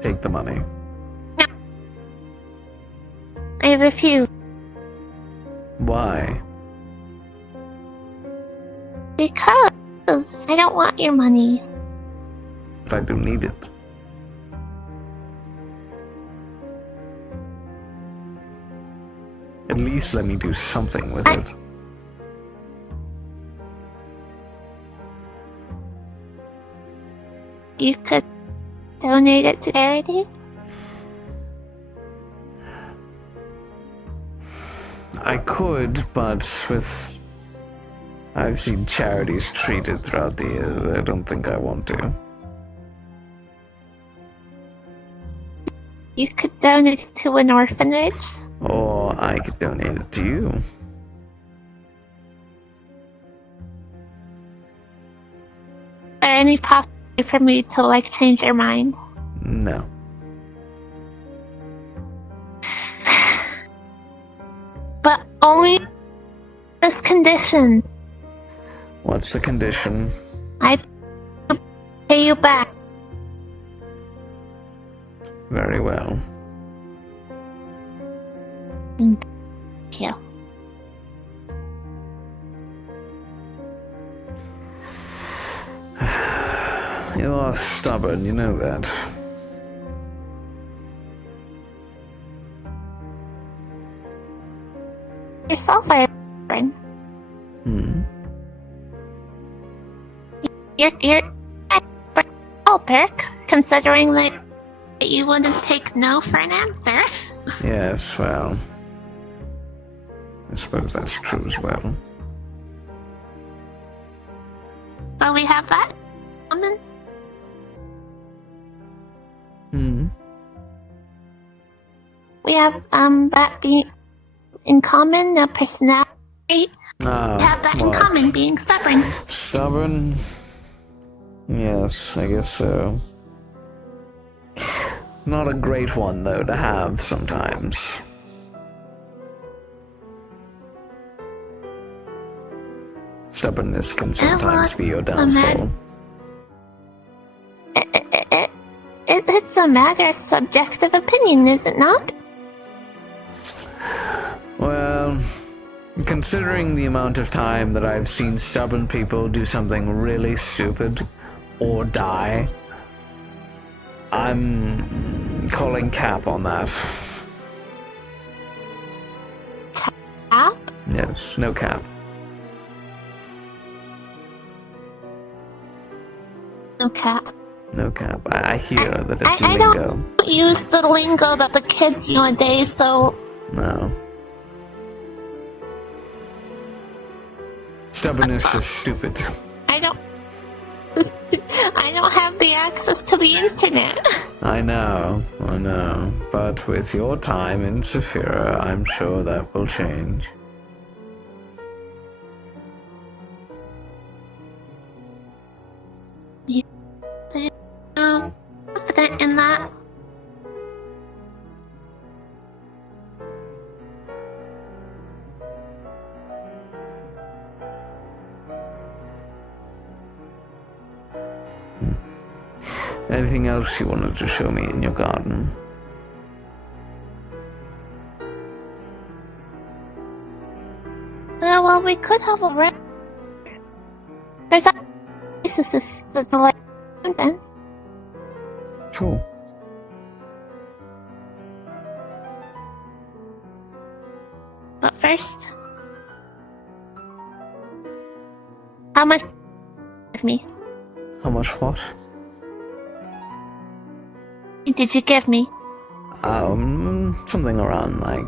Take the money. No. I refuse. Why? Because I don't want your money. But I do need it. At least let me do something with it. You could donate it to charity? I could, but with... I've seen charities treated throughout the years. I don't think I want to. You could donate it to an orphanage? Or I could donate it to you. Is there any possibility for me to, change your mind? No. But only this condition. What's the condition? I pay you back. Very well. Thank you. You are stubborn, you know that. Yourself, Aaron. You're oh, Burke, considering that you wouldn't take no for an answer. Yes, well... I suppose that's true as well. So we have that in common. We have that being in common, a personality. We have that in common, being stubborn. Stubborn? Yes, I guess so. Not a great one, though, to have sometimes. Stubbornness can sometimes be your downfall. It's a matter of subjective opinion, is it not? Well, considering the amount of time that I've seen stubborn people do something really stupid or die, I'm calling cap on that. Cap? Yes, no cap. No cap. No cap. I hear that it's I lingo. don't use the lingo that the kids nowadays, so... No. Stubbornness is stupid. I don't have the access to the internet. I know. But with your time in Saphira, I'm sure that will change. Confident in that. Anything else you wanted to show me in your garden? Well, we could have a red. There's that. This is the light. Then. Cool. But first, how much give me? How much what? Did you give me? Something around like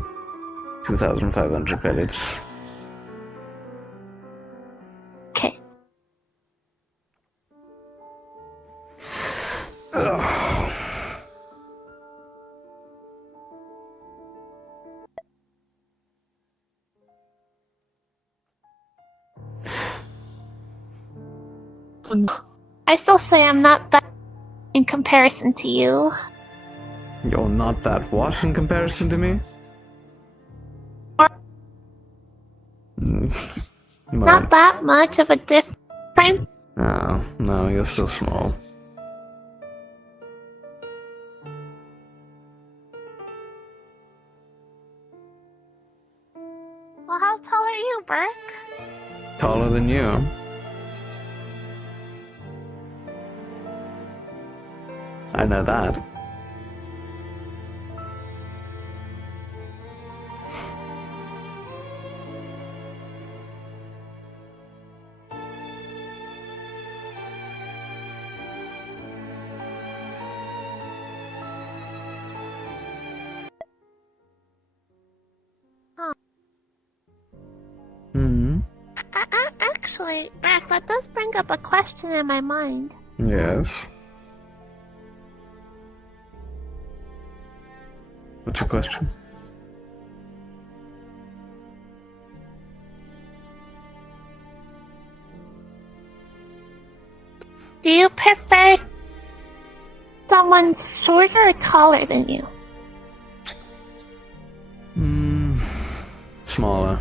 2,500 credits. Okay. I still say I'm not that in comparison to you. You're not that what in comparison to me? Not that much of a difference. No, you're still small. Well, how tall are you, Burke? Taller than you. I know that. Hmm. Actually, Brack, that does bring up a question in my mind. Yes. What's your question? Do you prefer someone shorter or taller than you? Smaller.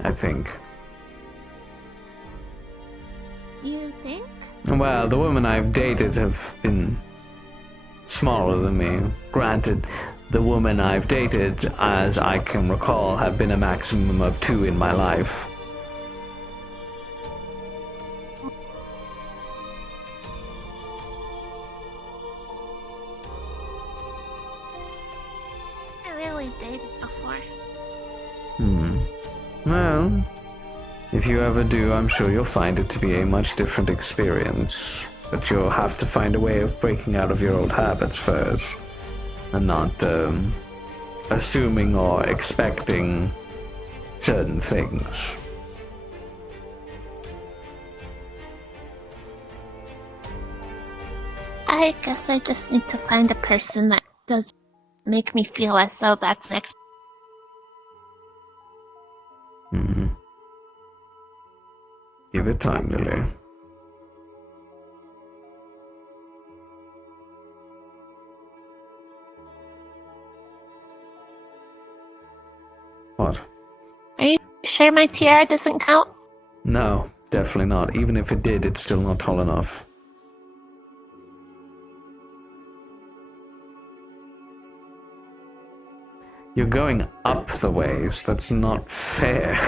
I think. You think? Well, the women I've dated have been smaller than me. Granted, the women I've dated, as I can recall, have been a maximum of 2 in my life. I really dated before. Well, if you ever do, I'm sure you'll find it to be a much different experience. But you'll have to find a way of breaking out of your old habits first. And not, assuming or expecting certain things. I guess I just need to find a person that does make me feel as though that's an Give it time, Lily. What? Are you sure my tiara doesn't count? No, definitely not. Even if it did, it's still not tall enough. You're going up the ways. That's not fair.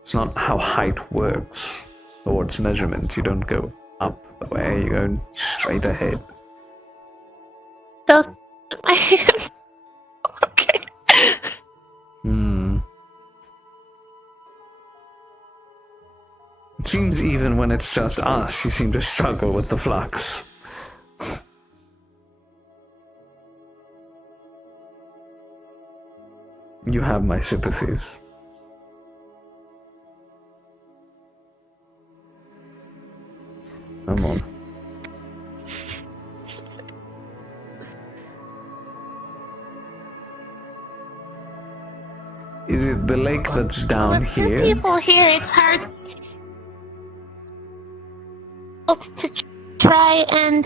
It's not how height works, or its measurement. You don't go up the way, you go straight ahead. Those my hands. Okay. It seems even when it's just us, you seem to struggle with the flux. You have my sympathies. Come on. Is it the lake that's down With two here? people here, it's hard to try and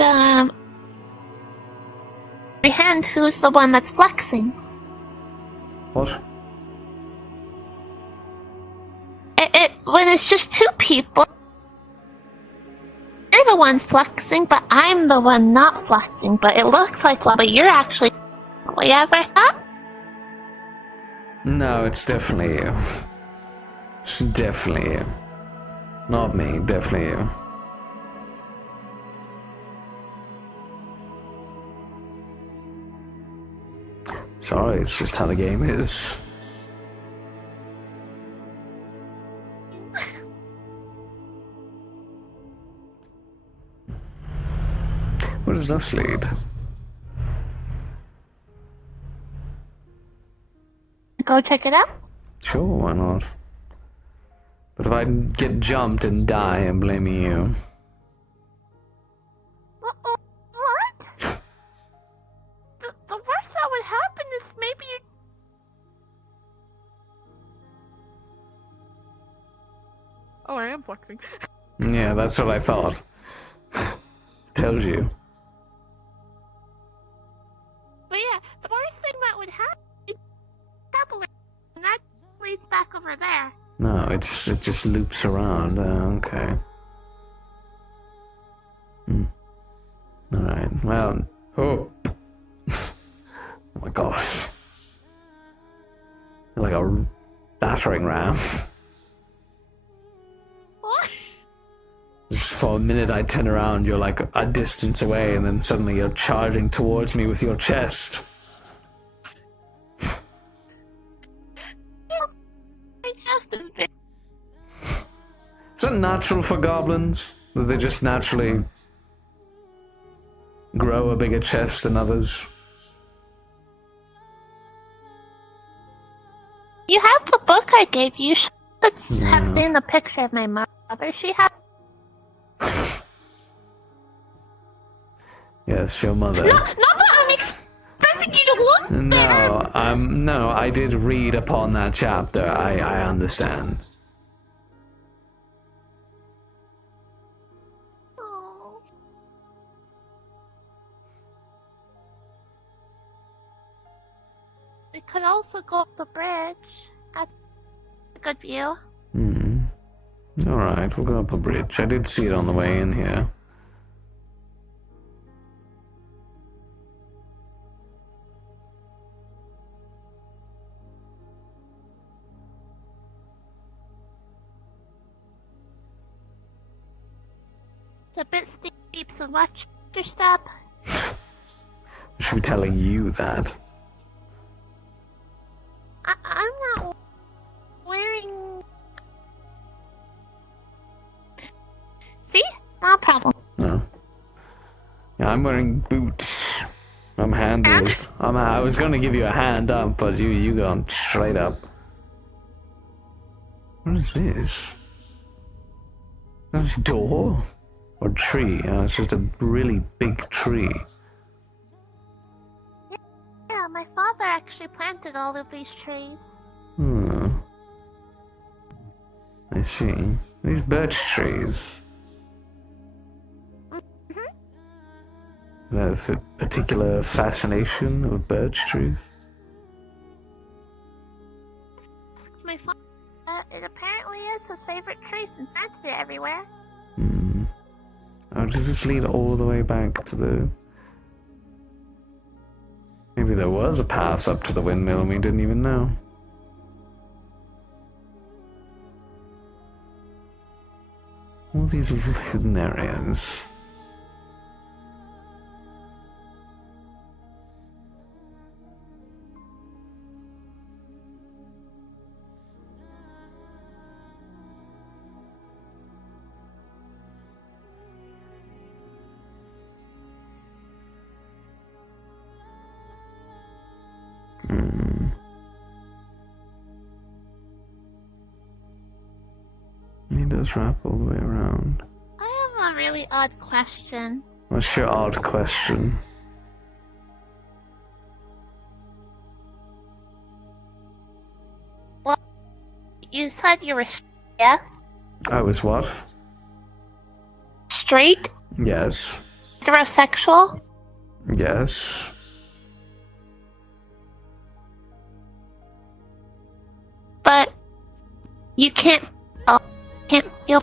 comprehend who's the one that's flexing. What? When it's just two people, you're the one flexing, but I'm the one not flexing. But it looks like, well, but you're actually. We ever thought? No, it's definitely you. It's definitely you. Not me, definitely you. Sorry, it's just how the game is. Where does this lead? Go check it out. Sure, why not? But if I get jumped and die, I'm blaming you. What? The worst that would happen is maybe you. Oh, I am flexing. Yeah, that's what I thought. Tells you. But yeah, the worst thing that would happen is and that leads back over there. No, it just loops around. Okay. Alright, well. Oh. Oh my gosh. Like a battering ram. for a minute I turn around, you're like a distance away, and then suddenly you're charging towards me with your chest. My chest is big. Is that natural for goblins? That they just naturally grow a bigger chest than others? You have the book I gave you. You should have seen the picture of my mother. She had. Yes, your mother. Not that I'm expecting you to look better. No, I did read upon that chapter. I understand. Oh. We could also go up the bridge. That's a good view. Alright, we'll go up a bridge. I did see it on the way in here. It's a bit steep, so watch your step. I should be telling you that. I'm not wearing... See? No problem. No. Yeah, I'm wearing boots. I'm handled. I was gonna give you a hand up, but you gone straight up. What is this? Is that a door? Or tree? It's just a really big tree. Yeah, my father actually planted all of these trees. I see. These birch trees. Have a particular fascination of birch trees? My father, it apparently is his favorite tree since that's it everywhere. Oh, does this lead all the way back to the... Maybe there was a path up to the windmill and we didn't even know. All these little hidden areas. He does wrap all the way around. I have a really odd question. What's your odd question? Well, you said you were yes? I was what? Straight? Yes. Heterosexual? Yes. But you can't feel.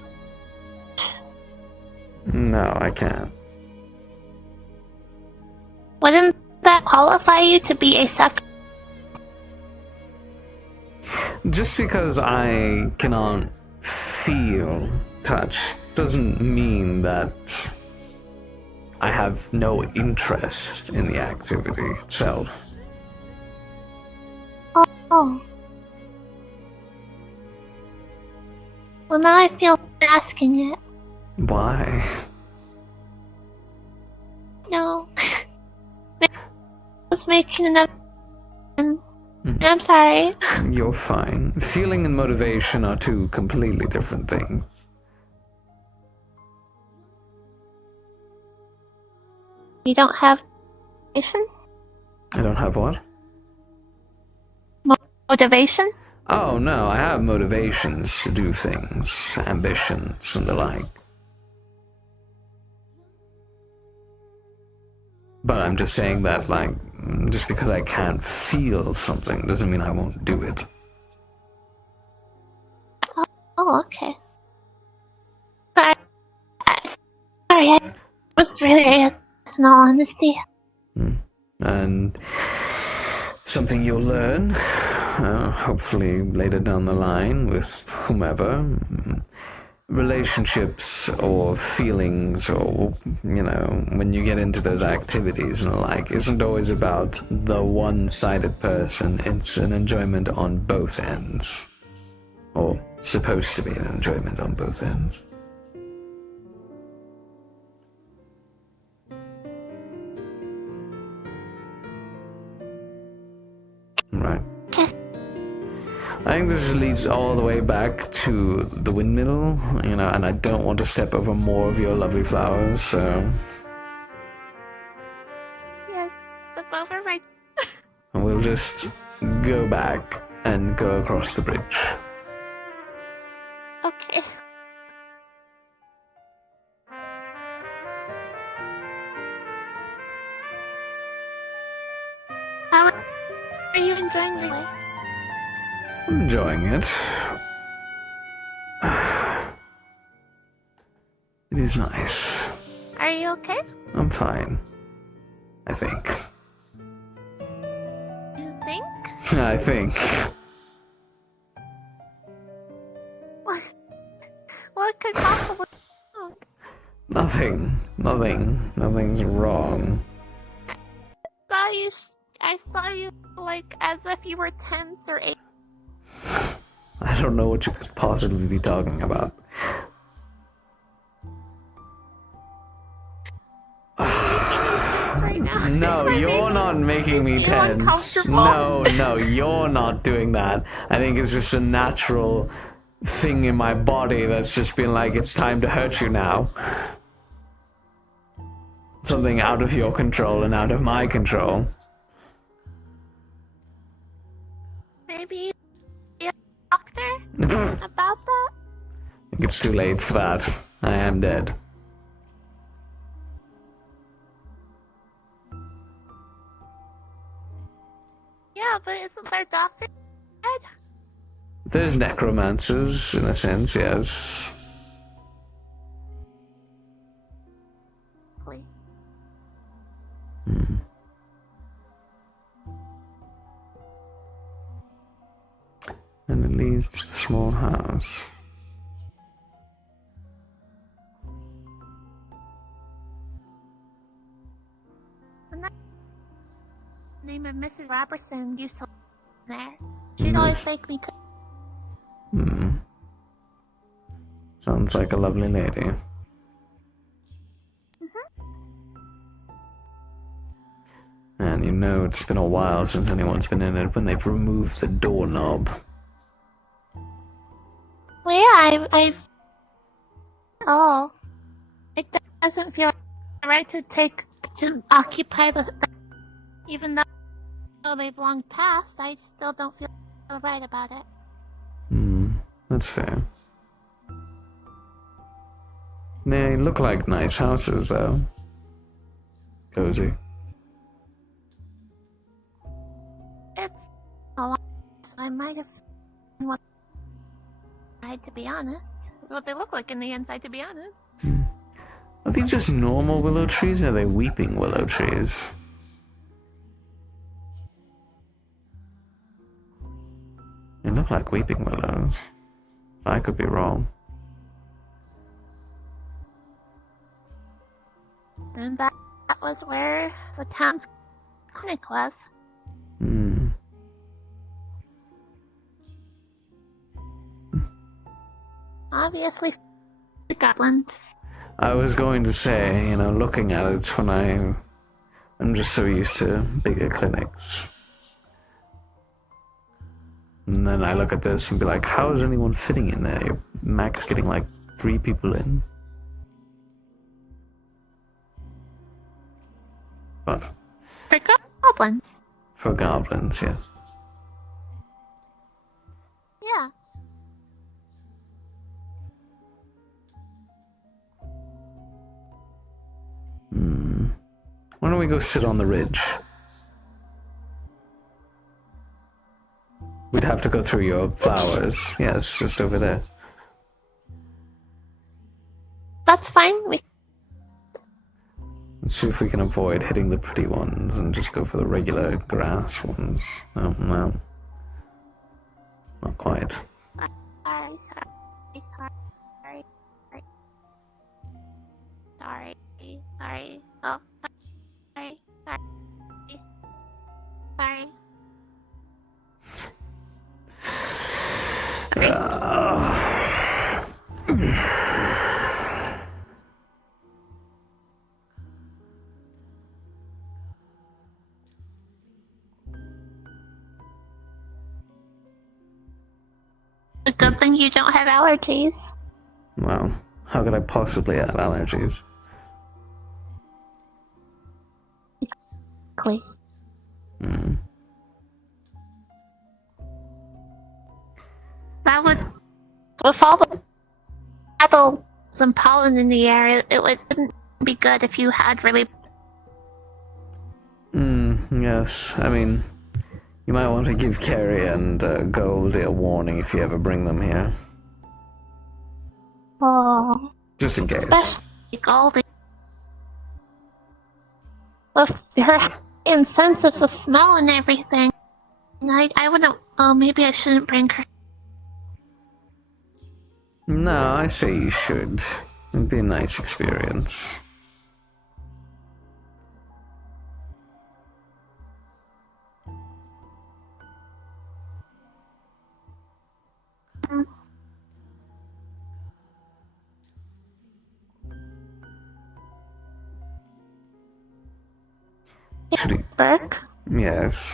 No, I can't. Wouldn't that qualify you to be asexual? Just because I cannot feel touch doesn't mean that I have no interest in the activity itself. Oh. Well, now I feel asking it. Why? No. I was making enough. I'm sorry. You're fine. Feeling and motivation are two completely different things. You don't have motivation? I don't have what? Motivation? Oh no, I have motivations to do things, ambitions and the like. But I'm just saying that, like, just because I can't feel something doesn't mean I won't do it. Oh, okay. Sorry. I was really curious, in all honesty. And something you'll learn, hopefully later down the line with whomever. relationships or feelings or, when you get into those activities and the like, isn't always about the one-sided person. It's an enjoyment on both ends. Or supposed to be an enjoyment on both ends. Right. I think this leads all the way back to the windmill, and I don't want to step over more of your lovely flowers, so... Yes, step over right. We'll just go back and go across the bridge. Okay. How are you enjoying your way? I'm enjoying it. It is nice. Are you okay? I'm fine. I think. You think? I think. What could possibly be wrong? Nothing's wrong. I saw you like as if you were tense or 8. I don't know what you could possibly be talking about. Right now. No, you're not making me tense. Uncomfortable. No, you're not doing that. I think it's just a natural thing in my body that's just been like, it's time to hurt you now. Something out of your control and out of my control. Maybe a doctor about that? I think it's too late for that. I am dead. Yeah, but isn't there doctor dead? There's necromancers, in a sense, yes. Please. And it leads to the small house. Name of Mrs. Robertson used to live there. She'd always make me cook. Sounds like a lovely lady. And it's been a while since anyone's been in it when they've removed the doorknob. Well, yeah, I've... Oh. It doesn't feel right to occupy the... Even though they've long passed, I still don't feel right about it. That's fair. They look like nice houses, though. Cozy. It's a lot, so I might have... What to be honest. What they look like in the inside, to be honest. Are they just normal willow trees, or are they weeping willow trees? They look like weeping willows. I could be wrong. And that was where the town's clinic was. Obviously, the goblins. I was going to say, looking at it when I'm just so used to bigger clinics. And then I look at this and be like, how is anyone fitting in there? You're max getting like 3 people in. But For goblins. for goblins, yes. Yeah. Why don't we go sit on the ridge? We'd have to go through your flowers. Yes, just over there. That's fine. Let's see if we can avoid hitting the pretty ones and just go for the regular grass ones. Oh, no. Not quite. Sorry. sorry. Oh, sorry. Sorry. Sorry. A good thing you don't have allergies. Well, how could I possibly have allergies? Exactly. That would, with all the petals and pollen in the air, it wouldn't be good if you had really. Yes. I mean, you might want to give Carrie and Goldie a warning if you ever bring them here. Oh, Just in case. especially Goldie. With her incense of the smell and everything. I wouldn't. Oh, maybe I shouldn't bring her. No, I say you should. It'd be a nice experience. Should he? Burke? Yes.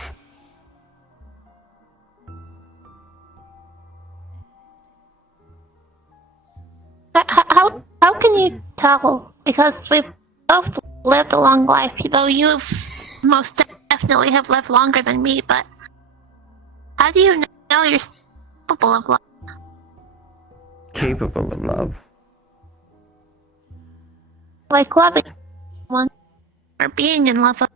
How can you tell? Because we've both lived a long life, though you've most definitely have lived longer than me, but how do you know you're capable of love? Capable of love. Like loving one or being in love with.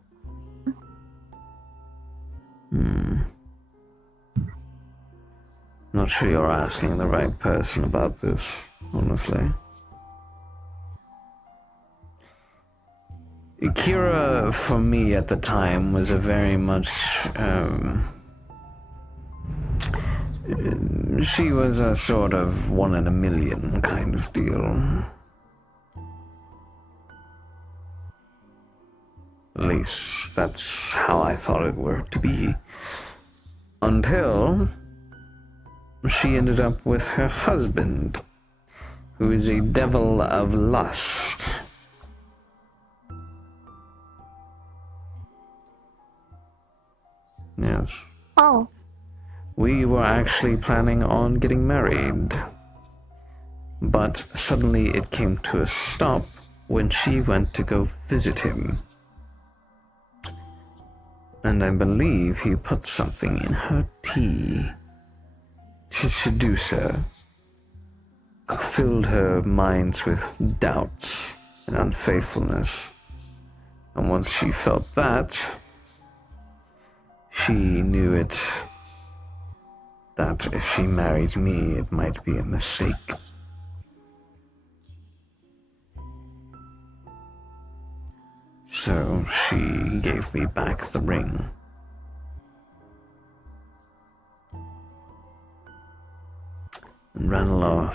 Not sure you're asking the right person about this, honestly. Kira, for me at the time, was a very much, she was a sort of 1 in a million kind of deal. At least, that's how I thought it were to be. Until she ended up with her husband, who is a devil of lust. Yes. Oh, We were actually planning on getting married. But suddenly it came to a stop when she went to go visit him. And I believe he put something in her tea to seduce her, filled her minds with doubts and unfaithfulness. And once she felt that, she knew it, that if she married me, it might be a mistake. So she gave me back the ring. And ran along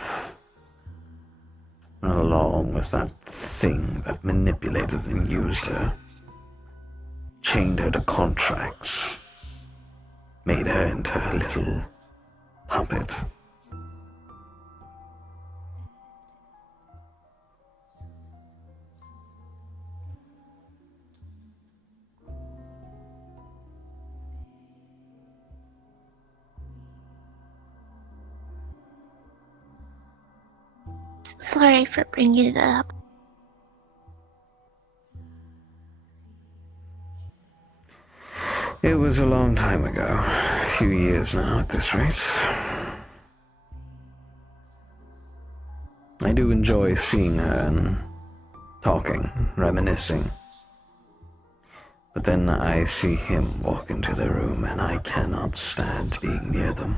with that thing that manipulated and used her, chained her to contracts, made her into a little puppet. sorry for bringing it up. It was a long time ago, a few years now at this rate. I do enjoy seeing her and talking, reminiscing. But then I see him walk into the room and I cannot stand being near them.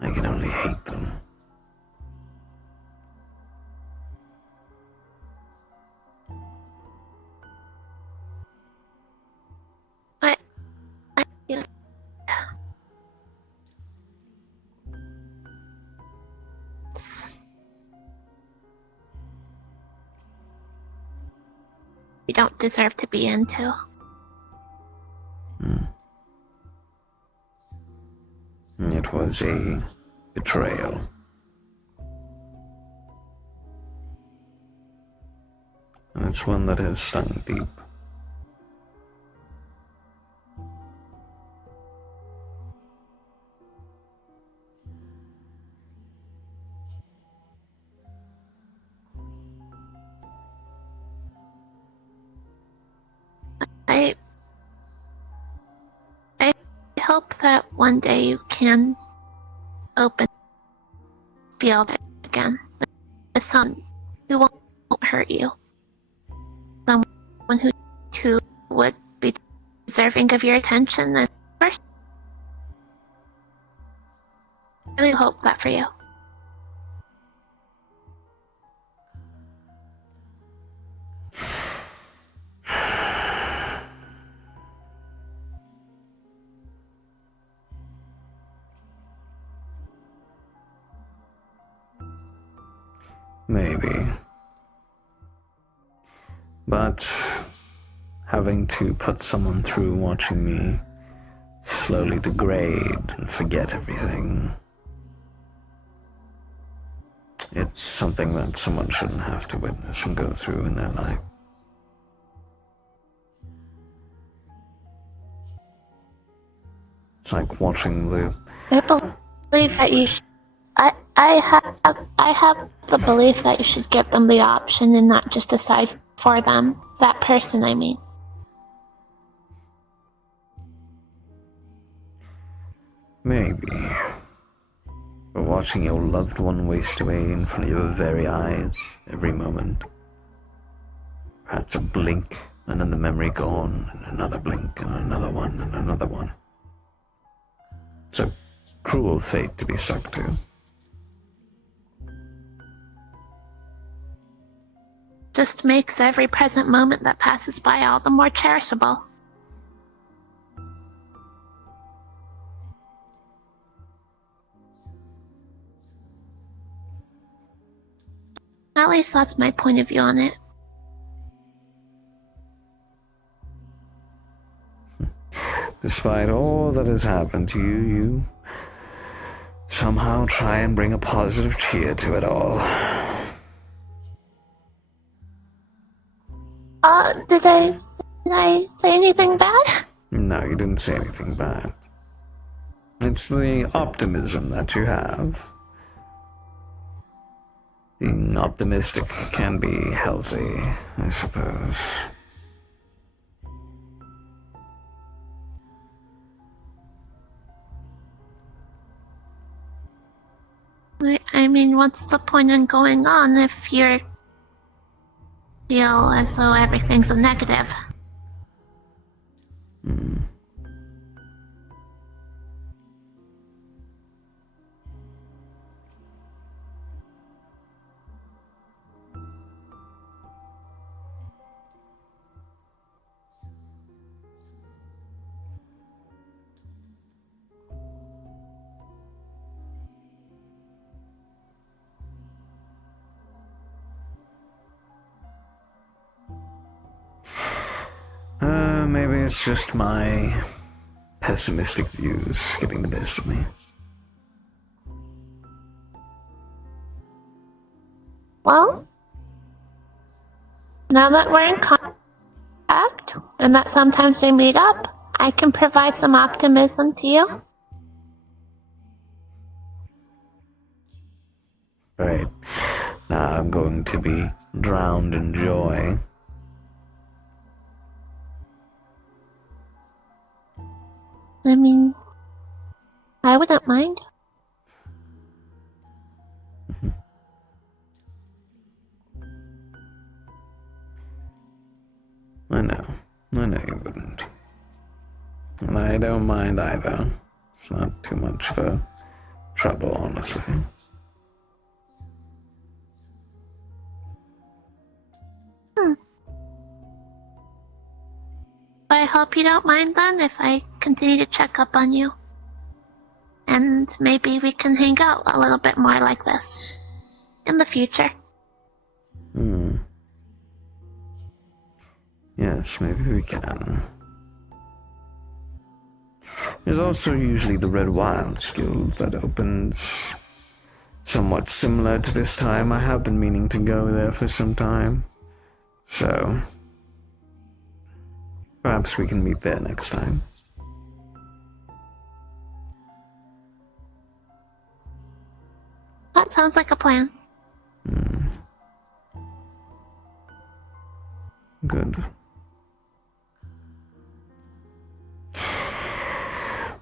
I can only hate them. don't deserve to be into. It was a betrayal. And it's one that has stung deep. I hope that one day you can feel that again. With someone who won't hurt you. Someone who would be deserving of your attention. And first, I really hope that for you. Maybe. But having to put someone through watching me slowly degrade and forget everything, it's something that someone shouldn't have to witness and go through in their life. It's like watching the... I believe that you I have the belief that you should give them the option and not just decide for them. That person, I mean. Maybe. But watching your loved one waste away in front of your very eyes every moment. Perhaps a blink and then the memory gone, and another blink and another one and another one. It's a cruel fate to be stuck to. Just makes every present moment that passes by all the more cherishable. At least that's my point of view on it. Despite all that has happened to you, you somehow try and bring a positive cheer to it all. Did I say anything bad? No, you didn't say anything bad. It's the optimism that you have. Being optimistic can be healthy, I suppose. I mean, what's the point in going on if you feel as though everything's a negative? Maybe it's just my pessimistic views getting the best of me. Well, now that we're in contact, and that sometimes we meet up, I can provide some optimism to you. Right. Now I'm going to be drowned in joy. I mean, I wouldn't mind. I know you wouldn't. And I don't mind either. It's not too much for trouble, honestly. I hope you don't mind then if I continue to check up on you. And maybe we can hang out a little bit more like this in the future. Yes, maybe we can. There's also usually the Red Wilds Guild that opens somewhat similar to this time. I have been meaning to go there for some time. So, perhaps we can meet there next time. That sounds like a plan. Good.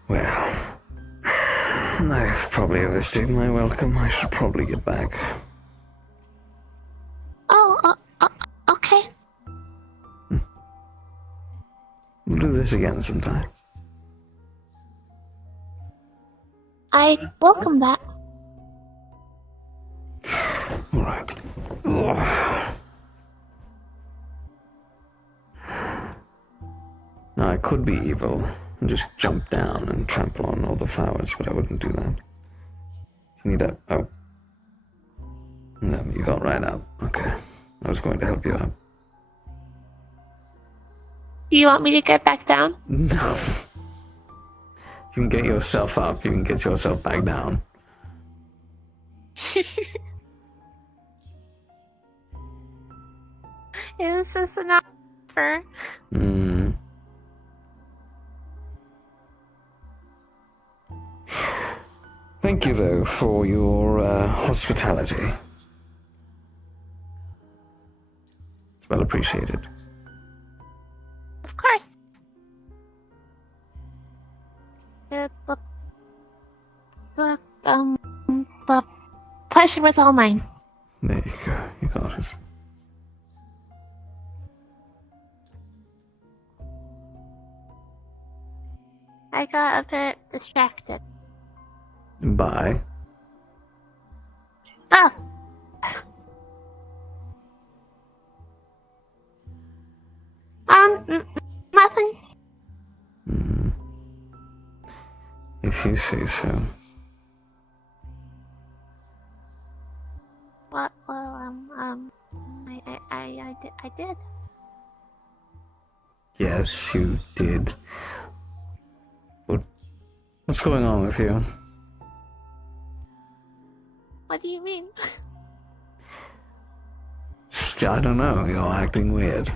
Well, I've probably overstayed my welcome. I should probably get back. Oh, okay. We'll do this again sometime. I welcome that. Alright. Now, I could be evil and just jump down and trample on all the flowers, but I wouldn't do that. You need a... Oh. No, you got right up. Okay. I was going to help you out. Do you want me to get back down? No. You can get yourself up, you can get yourself back down. It was just an offer. Thank you, though, for your hospitality. It's well appreciated. Of course. The pleasure was all mine. There you go. You got it. I got a bit distracted. Bye. Oh! Nothing. If you say so. Well, I did. Yes, you did. What's going on with you? What do you mean? I don't know, you're acting weird.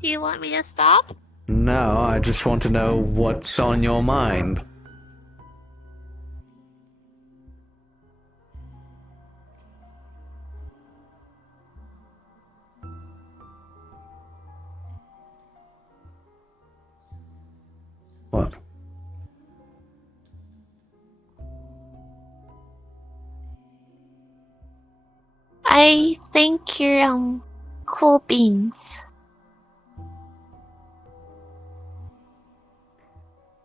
Do you want me to stop? No, I just want to know what's on your mind. What? I think you're, cool beans.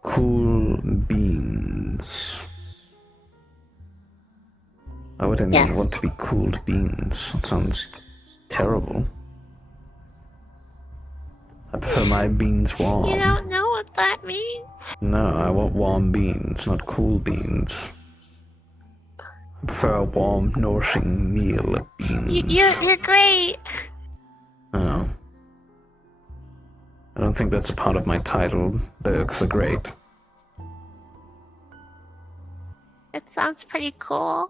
Cool beans. Why would anyone Yes. want to be cooled beans? That sounds terrible. I prefer my beans warm. You don't know what that means? No, I want warm beans, not cool beans. I prefer a warm, nourishing meal of beans. You're great. Oh. I don't think that's a part of my title, Berg the Great. It sounds pretty cool.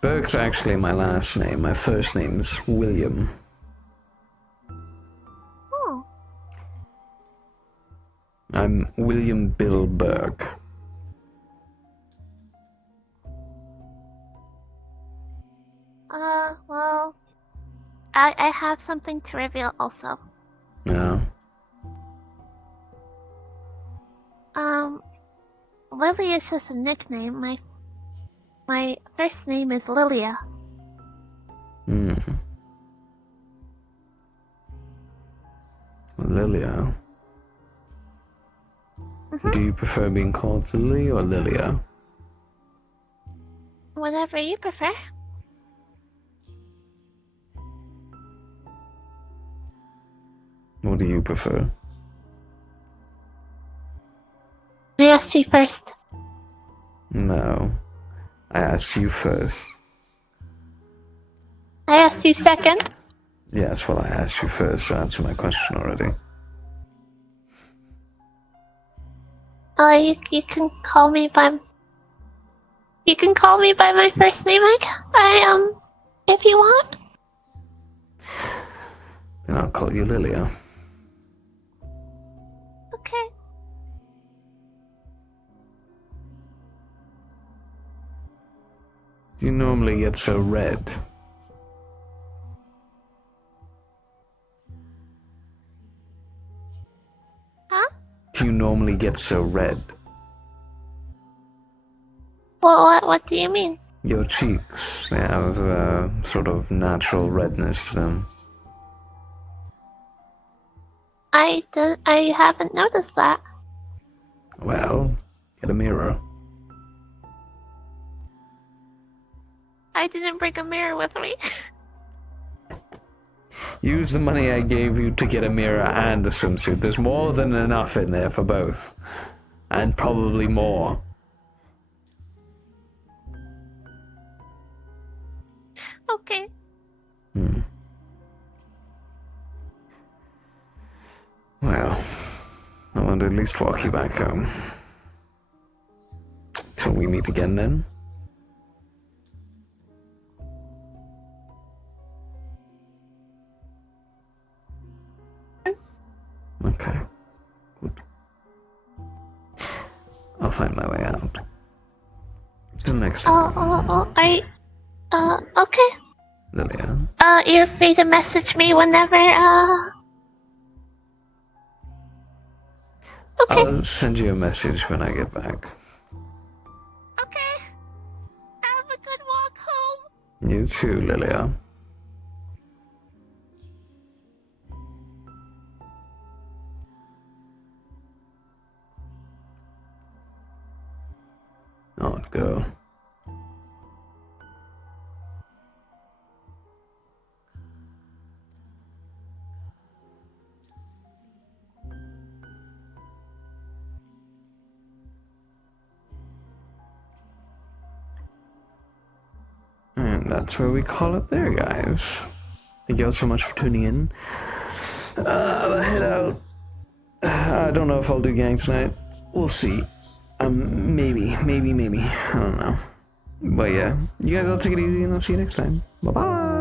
Berg's actually my last name. My first name's William. Oh. I'm William Bill Berg. Well, I have something to reveal also. No. Lily is just a nickname. My first name is Lilia. Lilia. Do you prefer being called Lily or Lilia? Whatever you prefer. What do you prefer? you first. No. I asked you first. I asked you second. Yes, well, I asked you first, so answer my question already. You can call me by... You can call me by my first name, if you want. Then I'll call you Lilia. Okay. You normally get so red. Huh? Do you normally get so red? What do you mean? Your cheeks, they have a sort of natural redness to them. I haven't noticed that. Well, get a mirror. I didn't bring a mirror with me. Use the money I gave you to get a mirror and a swimsuit. There's more than enough in there for both. And probably more. Okay. Well, I want to at least walk you back home. Till we meet again then. Okay. Good. I'll find my way out. Till next time. Are you... okay. Lilia. You're free to message me whenever, Okay. I'll send you a message when I get back. Okay. Have a good walk home. You too, Lilia. Odd girl. And that's where we call it there, guys. Thank you all so much for tuning in. I'll head out. I don't know if I'll do gang tonight. We'll see. Maybe. I don't know. But yeah, you guys all take it easy and I'll see you next time. Bye-bye.